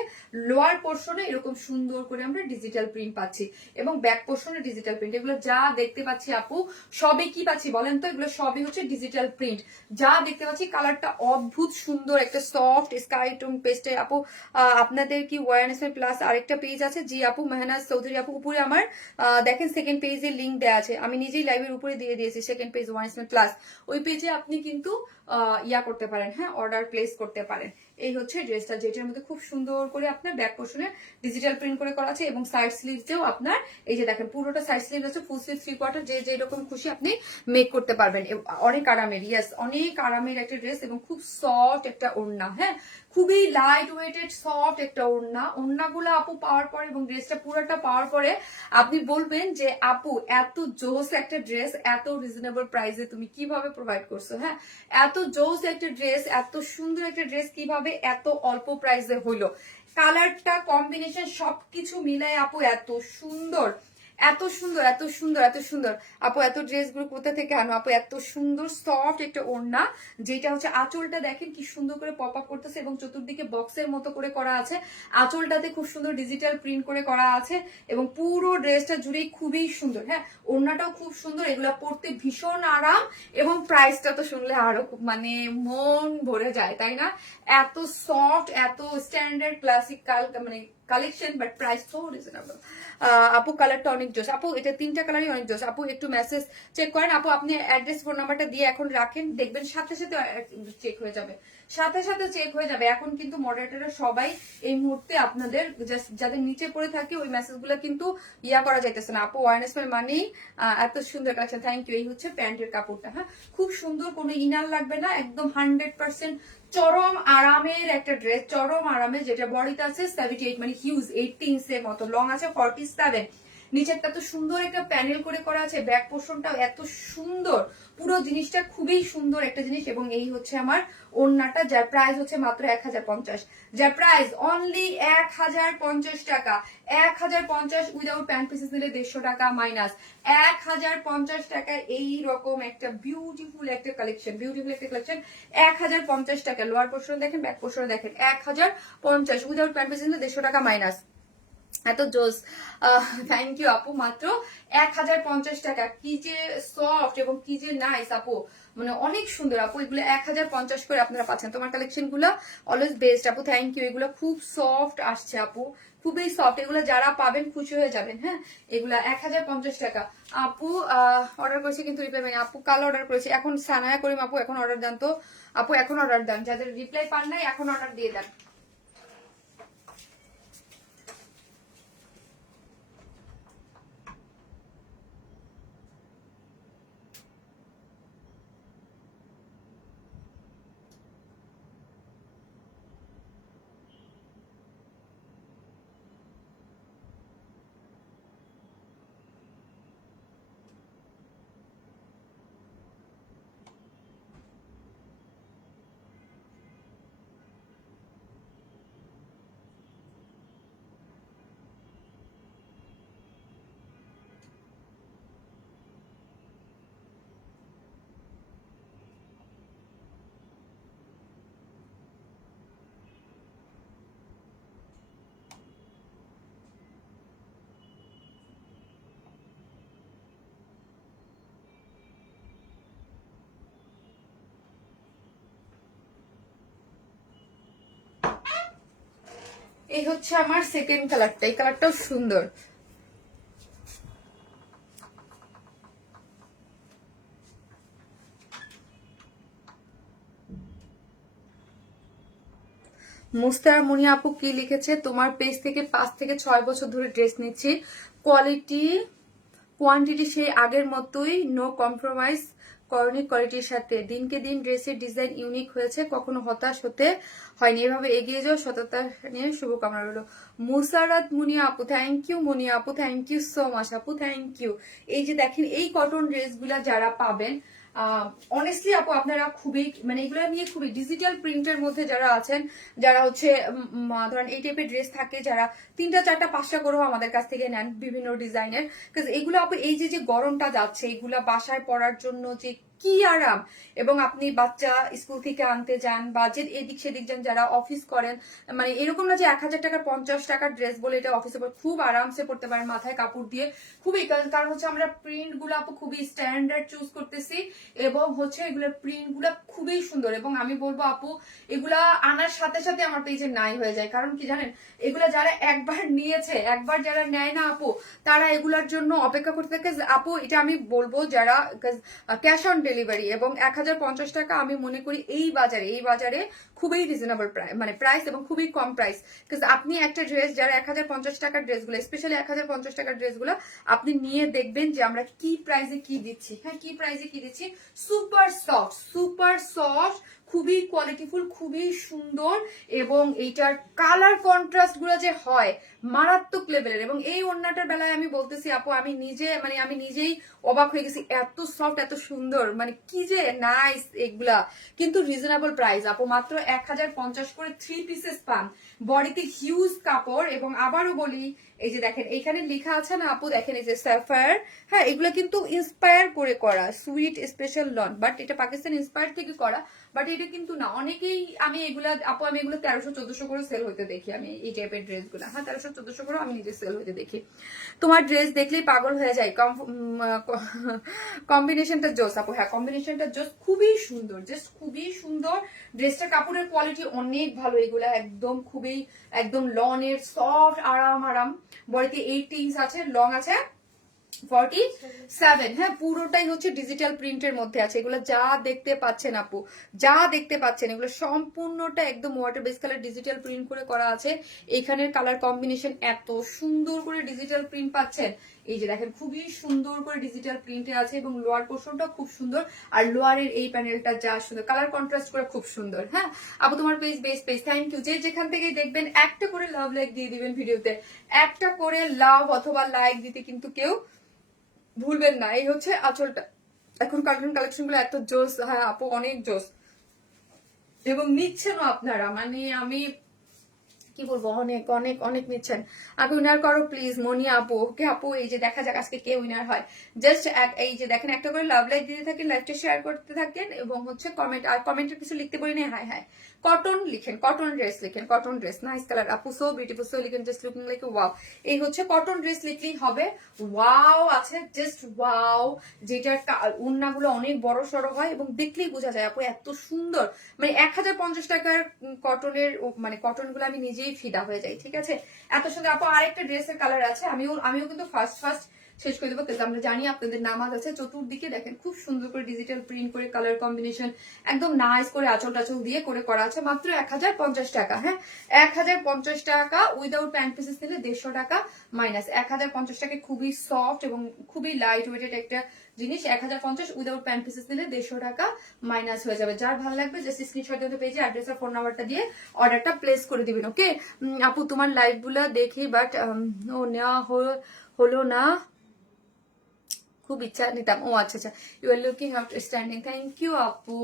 লোয়ার পোর্শনে এরকম সুন্দর করে আমরা ডিজিটাল প্রিন্ট পাচ্ছি, এবং ব্যাক পোর্শনে ডিজিটাল প্রিন্ট। এগুলো যা দেখতে পাচ্ছি আপু, সবই কি পাচ্ছি বলেন তো, এগুলো সবই হচ্ছে ডিজিটাল প্রিন্ট, যা দেখতে পাচ্ছি। কালারটা অদ্ভুত সুন্দর, একটা সফট স্কাই টোন পেস্টে আপু। আপনাদের কি ওয়ারনেস প্লাস আরেকটা পেজ আছে, জি আপু, মেহনাজ চৌধুরী আপু, উপরে আমার দেখেন সেকেন্ড পেজের লিঙ্ক দেওয়া আছে, আমি নিজেই লাইভের উপরে দিয়ে দিয়েছি সেকেন্ড পেজ ওয়ারনেস প্লাস, ওই পেজে আপনি কিন্তু ইয়া করতে পারেন, হ্যাঁ, অর্ডার প্লেস করতে পারেন। এই হচ্ছে ড্রেসটা, যেটার মধ্যে খুব সুন্দর করে আপনার ব্যাক পোর্শনে ডিজিটাল প্রিন্ট করে করা আছে, এবং সাইড স্লিভসেও আপনার এই যে দেখেন পুরোটা সাইড স্লিভ আছে, ফুল স্লিভ 3/4, যে যেরকম খুশি আপনি মেক করতে পারবেন। অনেক আরামের, ইয়েস, অনেক আরামের একটা ড্রেস, এবং খুব সফট একটা ওড়না, হ্যাঁ, খুবই লাইট ওয়েটেড সফট একটা ওড়না। ওড়নাগুলো আপু পাওয়ার পরে এবং ড্রেসটা পুরোটা পাওয়ার পরে আপনি বলবেন যে আপু এত জোস একটা ড্রেস এত রিজনেবল প্রাইসে তুমি কিভাবে প্রোভাইড করছো, হ্যাঁ, এত জোস একটা ড্রেস, এত সুন্দর একটা ড্রেস কিভাবে এত অল্প প্রাইসে হইলো। কালারটা কম্বিনেশন সবকিছু মিলাই আপু এত সুন্দর, এত সুন্দর, এত সুন্দর, এত সুন্দর। আপু এত ড্রেসগুলো কোথা থেকে আনো আপু, এত সুন্দর সফট একটা ওড়না, যেটা হচ্ছে আঁচলটা দেখেন কি সুন্দর করে পপ আপ করতেছে, এবং চতুর্দিকে বক্সের মতো করে করা আছে, আঁচলটাতে খুব সুন্দর ডিজিটাল প্রিন্ট করে করা আছে, এবং পুরো ড্রেসটা জুড়েই খুবই সুন্দর, হ্যাঁ, ওড়নাটাও খুব সুন্দর, এগুলো পরতে ভীষণ আরাম, এবং প্রাইসটা তো শুনলে আরো মানে মন ভরে যায়, তাই না? এত সফট, এত স্ট্যান্ডার্ড ক্লাসিক্যাল মানে collection, but price so reasonable. আপু কালারটা অনেক জোস আপু, এটা 3টা কালারই অনেক জোস আপু, একটু মেসেজ চেক করেন আপু, আপনি অ্যাড্রেস ফোন নাম্বারটা দিয়ে এখন রাখেন, দেখবেন সাথে সাথে চেক হয়ে যাবে, সাথে সাথে চেক হয়ে যাবে। এখন কিন্তু মডারেটররা সবাই এই মুহূর্তে আপনাদের যাদের নিচে পড়ে থাকে ওই মেসেজগুলো কিন্তু ইয়া করা যাইতেছে না আপু। ওয়ারনেস মানেই এত সুন্দর কালেকশন, থ্যাংক ইউ। এই হচ্ছে প্যান্টের কাপড়টা, হ্যাঁ, খুব সুন্দর, কোনো ইনার লাগবে না, একদম 100% চরম আরামের একটা ড্রেস, চরম আরামের, যেটা বডিতে আছে 78, মানে হিউজ 80 ইঞ্চের মতো, লং আছে 47, নিচেরটা তো সুন্দর একটা প্যানেল করে করা আছে, ব্যাক পোর্শনটাও এত সুন্দর, পুরো জিনিসটা খুবই সুন্দর একটা জিনিস। এবং এই হচ্ছে আমার ওড়নাটা, যার প্রাইস হচ্ছে মাত্র 1050, যার প্রাইস অনলি 1050 টাকা, 1050 উইদাউট প্যান্ট পিসেস নিলে 150 টাকা মাইনাস, 1050 টাকা। এই রকম একটা বিউটিফুল একটা কালেকশন, বিউটিফুল একটা কালেকশন, 1050 টাকা। লোয়ার পোর্শন দেখেন, ব্যাক পোর্শন দেখেন, 1050 উইদাউট প্যান্ট পিসেস নিলে 150 টাকা মাইনাস, এত জোস। থ্যাংক ইউ আপু, মাত্র 1050 টাকা। কি যে সফট এবং কি যে নাইস আপু, মানে অনেক সুন্দর আপু, এগুলো 1050 করে আপনারা পাচ্ছেন। তোমার কালেকশন গুলো অলওয়েজ বেস্ট আপু, থ্যাংক ইউ। এগুলো খুব সফট আসছে আপু, খুবই সফট, এগুলো যারা পাবেন খুশি হয়ে যাবেন, হ্যাঁ। এগুলা 1050 টাকা আপু। অর্ডার করেছি কিন্তু রিপ্লাই পাইনি আপু, কাল অর্ডার করেছি, এখন সানায়া করিম আপু, এখন অর্ডার দেন তো আপু, এখন অর্ডার দেন, যাদের রিপ্লাই পান নাই এখন অর্ডার দিয়ে দেন। এই হচ্ছে আমার সেকেন্ড কালারটা, এই কালারটাও সুন্দর। মুস্তারা মুনি আপু কি লিখেছে, তোমার পেজ থেকে 5 থেকে 6 বছর ধরে ড্রেস নিচ্ছি, কোয়ালিটি কোয়ান্টিটি সেই আগের মতোই, নো কম্প্রোমাইজ করনি কোয়ালিটির সাথে। দিনকে দিন ড্রেসের ডিজাইন ইউনিক হয়েছে, কখনো হতাশ হতে হয়নি। এভাবে এগিয়ে যাও, সততা নিয়ে শুভকামনা রইল। মুসারাত মুনিয়া আপু, থ্যাংক ইউ। মুনিয়া আপু থ্যাংক ইউ সো মাচ আপু, থ্যাংক ইউ। এই যে দেখেন এই কটন ড্রেসগুলা যারা পাবেন, অনেস্টলি আপু আপনারা খুবই মানে এগুলো নিয়ে খুবই ডিজিটাল প্রিন্টের মধ্যে যারা আছেন, যারা হচ্ছে ধরেন এই টাইপের ড্রেস থাকে, যারা 3টা 4টা 5টা করেও আমাদের কাছ থেকে নেন বিভিন্ন ডিজাইনের, এগুলো আপু এই যে যে গরমটা যাচ্ছে, এগুলা বাসায় পরার জন্য যে কি আরাম। এবং আপনি বাচ্চা স্কুল থেকে আনতে যান বা যে এদিক সেদিক যান, যারা অফিস করেন, মানে এরকম না যে 1000 টাকার 50 টাকার ড্রেস বলে এটা অফিসে খুব আরামসে পড়তে পারেন মাথায় কাপড় দিয়ে। খুবই কারণ হচ্ছে আমরা প্রিন্ট গুলো আপু খুবই স্ট্যান্ডার্ড চুজ করতেছি, এবং হচ্ছে এগুলোর প্রিন্ট গুলা খুবই সুন্দর। এবং আমি বলবো আপু এগুলা আনার সাথে সাথে আমার পেজে নাই হয়ে যায়, কারণ কি জানেন, এগুলা যারা একবার নিয়েছে, একবার যারা নেয় না আপু, তারা এগুলার জন্য অপেক্ষা করতে থাকে। আপু এটা আমি বলবো যারা ক্যাশ অন ডেলিভারি এবং 1050 টাকা, আমি মনে করি এই বাজারে খুবই রিজনেবল মানে প্রাইস এবং খুবই কম প্রাইস। আপনি একটা ড্রেস যারা 1050 টাকার ড্রেসগুলো, স্পেশালি 1050 টাকার ড্রেসগুলো আপনি নিয়ে দেখবেন যে আমরা কি প্রাইসে কি দিচ্ছি। হ্যাঁ, কি প্রাইসে কি দিচ্ছি। সুপার সফট, খুবই কোয়ালিটিফুল, খুবই সুন্দর, এবং এইটার কালার কন্ট্রাস্ট গুলো যে হয় মারাত্মক লেভেলের। এবং এই ওড়নাটার বেলায় আমি বলতেছি আপু, আমি নিজেই অবাক হয়ে গেছি, এত সফট এত সুন্দর, মানে কি যে নাইস এগুলা। কিন্তু রিজনেবল প্রাইস আপু, মাত্র 1050 করে 3 পিসেস পান, বডিতে হিউজ কাপড়। এবং আবারও বলি, এই যে দেখেন এইখানে লেখা আছে না আপু, দেখেন এই যে স্যাফায়ার, হ্যাঁ এগুলো কিন্তু ইন্সপায়ার করে করা, সুইট স্পেশাল লন, বাট এটা পাকিস্তান ইন্সপায়ার থেকে করা, বাট এটা কিন্তু না। অনেকেই আমি এগুলো 1300-1400 করে সেল হইতে দেখি, আমি এই টাইপের ড্রেস গুলা, হ্যাঁ 1300-1400 করে আমি নিজে সেল হইতে দেখি। তোমার ড্রেস দেখলেই পাগল হয়ে যায়, কম্বিনেশনটা জোস আপু। হ্যাঁ কম্বিনেশনটা জোস, খুবই সুন্দর, জাস্ট খুবই সুন্দর। ড্রেসটার কাপড়ের কোয়ালিটি অনেক ভালো, এগুলা একদম খুবই একদম লনের সফট, আরাম। বডিতে 8 ইঞ্চ আছে, লং আছে 47। হ্যাঁ পুরোটাই হচ্ছে ডিজিটাল প্রিন্টের মধ্যে আছে। এগুলো যা দেখতে পাচ্ছেন আপু, যা দেখতে পাচ্ছেন, এগুলো সম্পূর্ণটা একদম water base colour digital print করে করা আছে। এখানের কালার কম্বিনেশন এত সুন্দর করে ডিজিটাল প্রিন্ট পাচ্ছেন, এই যে দেখেন খুবই সুন্দর করে ডিজিটাল প্রিন্টে আছে, এবং লোয়ার পোর্শনটা খুব সুন্দর, আর লোয়ারের এই প্যানেলটা যা সুন্দর, কালার কন্ট্রাস্ট করে খুব সুন্দর। হ্যাঁ আপু তোমার page best page, thank you. যে যেখান থেকে দেখবেন একটা করে লাভ লাইক দিয়ে দিবেন ভিডিওতে, একটা করে লাভ অথবা লাইক দিতে কিন্তু কেউ ভুলবেন না। এই হচ্ছে আঁচলটা, এখন কার্টুন কালেকশন গুলো এত জোস, হ্যাঁ আপু অনেক জোস, এবং নিচ্ছেনও আপনারা, মানে আমি কি বলবো, অনেক অনেক অনেক নিচ্ছেন আপু। উইনার করো প্লিজ মনি আপু, ওকে আপু। এই যে দেখা যাক আজকে কে উইনার হয়। জাস্ট এই যে দেখেন একটা করে লাভ লাইক দিতে থাকেন, লাইভটা শেয়ার করতে থাকেন, এবং হচ্ছে কমেন্ট, আর কমেন্টের কিছু লিখতে বলি না, হাই কটন লিখেন, কটন ড্রেস লিখেন, কটন ড্রেস নাইস কালার আপু, সো বিউটিফুল, সো লিখেন জাস্ট লুকিং লাইক ওয়াও। এই হচ্ছে কটন ড্রেস লিখলেই হবে, ওয়াও আছে, জাস্ট ওয়াও। যেটার উন্নাগুলো অনেক বড় সড়ো হয়, এবং দেখলেই বোঝা যায় আপু এত সুন্দর। মানে 1050 টাকার কটনের, মানে কটন গুলো আমি নিজেই ফিদা হয়ে যাই, ঠিক আছে এত সুন্দর আপু। আরেকটা ড্রেসের কালার আছে, আমিও কিন্তু ফার্স্ট শেষ করে দেবো, কিন্তু আমরা জানি আপনাদের নামাজ আছে। চতুর্দিকে দেখেন খুব সুন্দর করে ডিজিটাল প্রিন্ট করে, কালার কম্বিনেশন একদম নাইস করে, আঁচল টাচল দিয়ে করে করা আছে, মাত্র 1050 টাকা। হ্যাঁ 1050 টাকা, উইদাউট প্যান্ট পিসেস নিলে 150 টাকা মাইনাস। 1050 টাকা, খুবই সফট এবং খুবই লাইট ওয়েটেড একটা জিনিস। 1050 উইদাউট প্যান্ট পিসেস নিলে 150 টাকা মাইনাস হয়ে যাবে। যার ভালো লাগবে জাস্ট স্ক্রিনশট দিতে পেজে অ্যাড্রেস আর ফোন নাম্বারটা দিয়ে অর্ডারটা প্লেস করে দিবেন। ওকে আপু তোমার লাইভ গুলা দেখি, বাট ও নেওয়া হলো না, খুব ইচ্ছা নিতাম। ও আচ্ছা, you are looking outstanding, thank you আপু,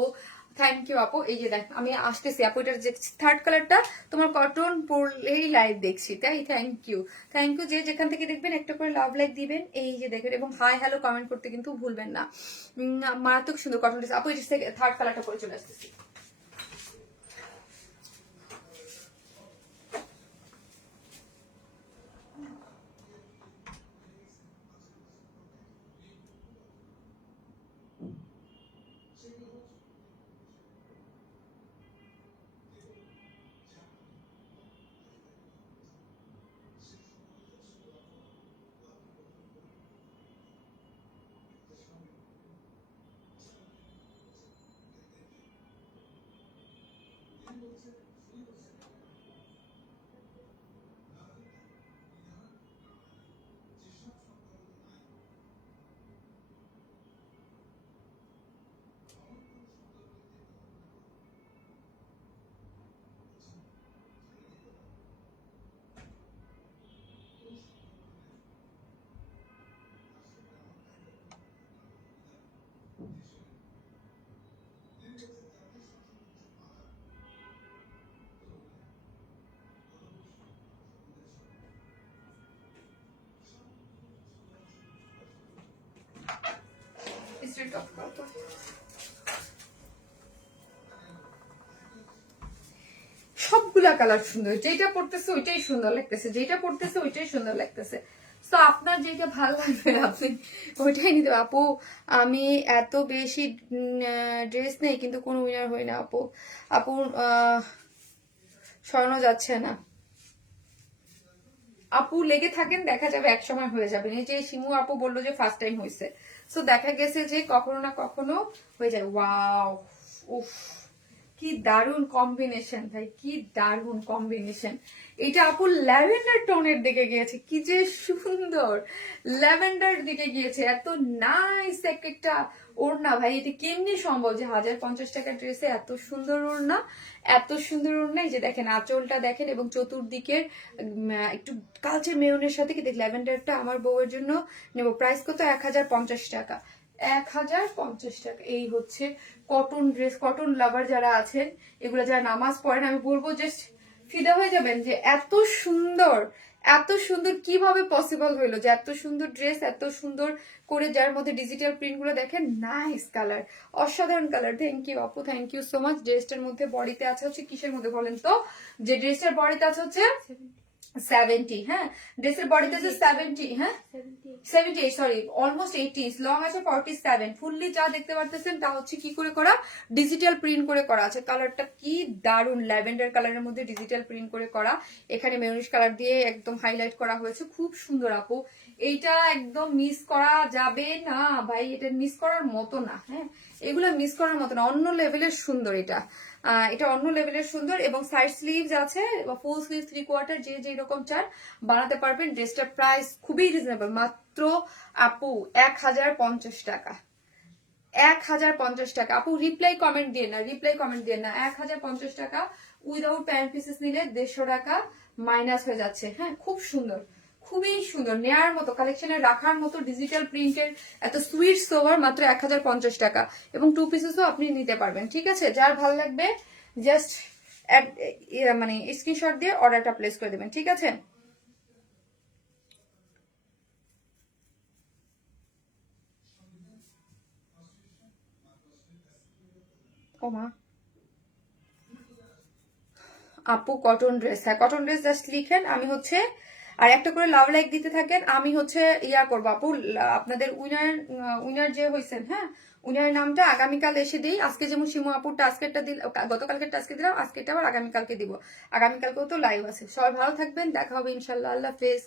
থ্যাংক ইউ আপু। এই যে দেখ আমি আসতেছি আপু, এটার যে থার্ড কালারটা তোমার কটন পরলেই লাইভ দেখছি, তাই থ্যাংক ইউ। যে যেখান থেকে দেখবেন একটা করে লাভ লাইক দিবেন, এই যে দেখেন, এবং হাই হ্যালো কমেন্ট করতে কিন্তু ভুলবেন না। মারাত্মক সুন্দর কটন ড্রেস আপু। এটা থার্ড কালারটা পরে চলে আসতেছি। স্ক্রিনটা অফ করো তো। সবগুলা কালার সুন্দর, যেটা পড়তেছে ওইটাই সুন্দর লাগতেছে, যেটা পড়তেছে ওইটাই সুন্দর লাগতেছে। তো আপনার যেটা ভালো লাগবে আপনি ওইটাই নিতে হবে। আপু আমি এত বেশি ড্রেস নেই কিন্তু কোনো উইনার হই না আপু। আপু সরানো যাচ্ছে না আপু, লেগে থাকেন, দেখা যাবে এক সময় হয়ে যাবে। এই যে শিমু আপু বললো যে ফার্স্ট টাইম হয়েছে, সো দেখা গেছে যে কখনো না কখনো হয়ে যায়। ওয়াও, উফ, কি দারুণ কম্বিনেশন ভাই, কি দারুণ কম্বিনেশন। এটা আপু ল্যাভেন্ডার টোনের দিকে গিয়েছে, কি যে সুন্দর ল্যাভেন্ডার দিকে গিয়েছে, এত নাইস এক একটা ওড়না ভাই। এটা কেমনি সম্ভব যে 1050 টাকার ড্রেসে এত সুন্দর ওড়না, এত সুন্দর ওড়না। এই যে দেখেন আঁচলটা দেখেন, এবং চতুর্দিকের একটু কালচে মেরুনের সাথে কি দেখ ল্যাভেন্ডারটা আমার বউয়ের জন্য নেব। প্রাইস কত? 1050 টাকা। 1050 টাকা। এই হচ্ছে কটন ড্রেস। কটন লাভার যারা আছেন, এগুলো যারা নামাজ পড়েন, আমি বলবো জাস্ট ফিদা হয়ে যাবেন যে এত সুন্দর, এত সুন্দর কিভাবে পসিবল হইলো যে এত সুন্দর ড্রেস এত সুন্দর করে, যার মধ্যে ডিজিটাল প্রিন্ট গুলো দেখেন, নাইস কালার, অসাধারণ কালার। থ্যাংক ইউ আপু, থ্যাংক ইউ সো মাচ। ড্রেসটার মধ্যে বডিতে আছে হচ্ছে কিসের মধ্যে বলেন তো? যে ড্রেসটার বডিতে আছে হচ্ছে 70, হ্যাঁ ড্রেসের বডিতে আছে 70, হ্যাঁ 78, সরি অলমোস্ট 80, লং আছে 47। ফুললি যা দেখতে পারতেছেন তা হচ্ছে কি করে করা, ডিজিটাল প্রিন্ট করে করা আছে। কালারটা কি দারুন, ল্যাভেন্ডার কালারের মধ্যে ডিজিটাল প্রিন্ট করে করা, এখানে মেরুনিশ কালার দিয়ে একদম হাইলাইট করা হয়েছে, খুব সুন্দর আপু। এইটা একদম মিস করা যাবে না ভাই, এটা মিস করার মতো না। হ্যাঁ এগুলো মিস করার মতো না, অন্য লেভেলের সুন্দর এটা। এটা অন্য লেভেলের সুন্দর, এবং সাইড স্লিভস আছে, ফুল স্লিভ 3/4, যে যে রকম চান বানাতে পারবেন। ড্রেসটার প্রাইস খুবই রিজনেবল, মাত্র আপু 1050 টাকা। 1050 টাকা আপু। রিপ্লাই কমেন্ট দিয়ে না, রিপ্লাই কমেন্ট দিয়ে না। 1050 টাকা উইদাউট প্যান্ট পিসেস নিলে 150 টাকা মাইনাস হয়ে যাচ্ছে। হ্যাঁ খুব সুন্দর, খুবই সুন্দর, নেয়ার মতো, কালেকশনে রাখার মতো ডিজিটাল প্রিন্টের এত সুইট সোভার, মাত্র 1050 টাকা। এবং 2 পিসেসও আপনি নিতে পারবেন, ঠিক আছে? যার ভালো লাগবে জাস্ট মানে স্ক্রিনশট দিয়ে অর্ডারটা প্লেস করে দেবেন, ঠিক আছে? ও মা, আপু কটন ড্রেস, হ্যাঁ কটন ড্রেস জাস্ট লিখেন, আমি হচ্ছে আর একটা করে লাভ লাইক দিতে থাকেন। আমি হচ্ছে ইয়া করবো আপু, আপনাদের উইনার যে হয়েছেন, হ্যাঁ উইনারের নামটা আগামীকাল এসে দিই। আজকে যেমন শিমু আপুর টাস্কেরটা দিল, গতকালকের টাস্কে দিলাম, আজকেরটা আবার আগামীকালকে দিব। আগামীকালকেও তো লাইভ আছে। সবাই ভালো থাকবেন, দেখা হবে ইনশাল্লাহ, আল্লাহ হাফেজ।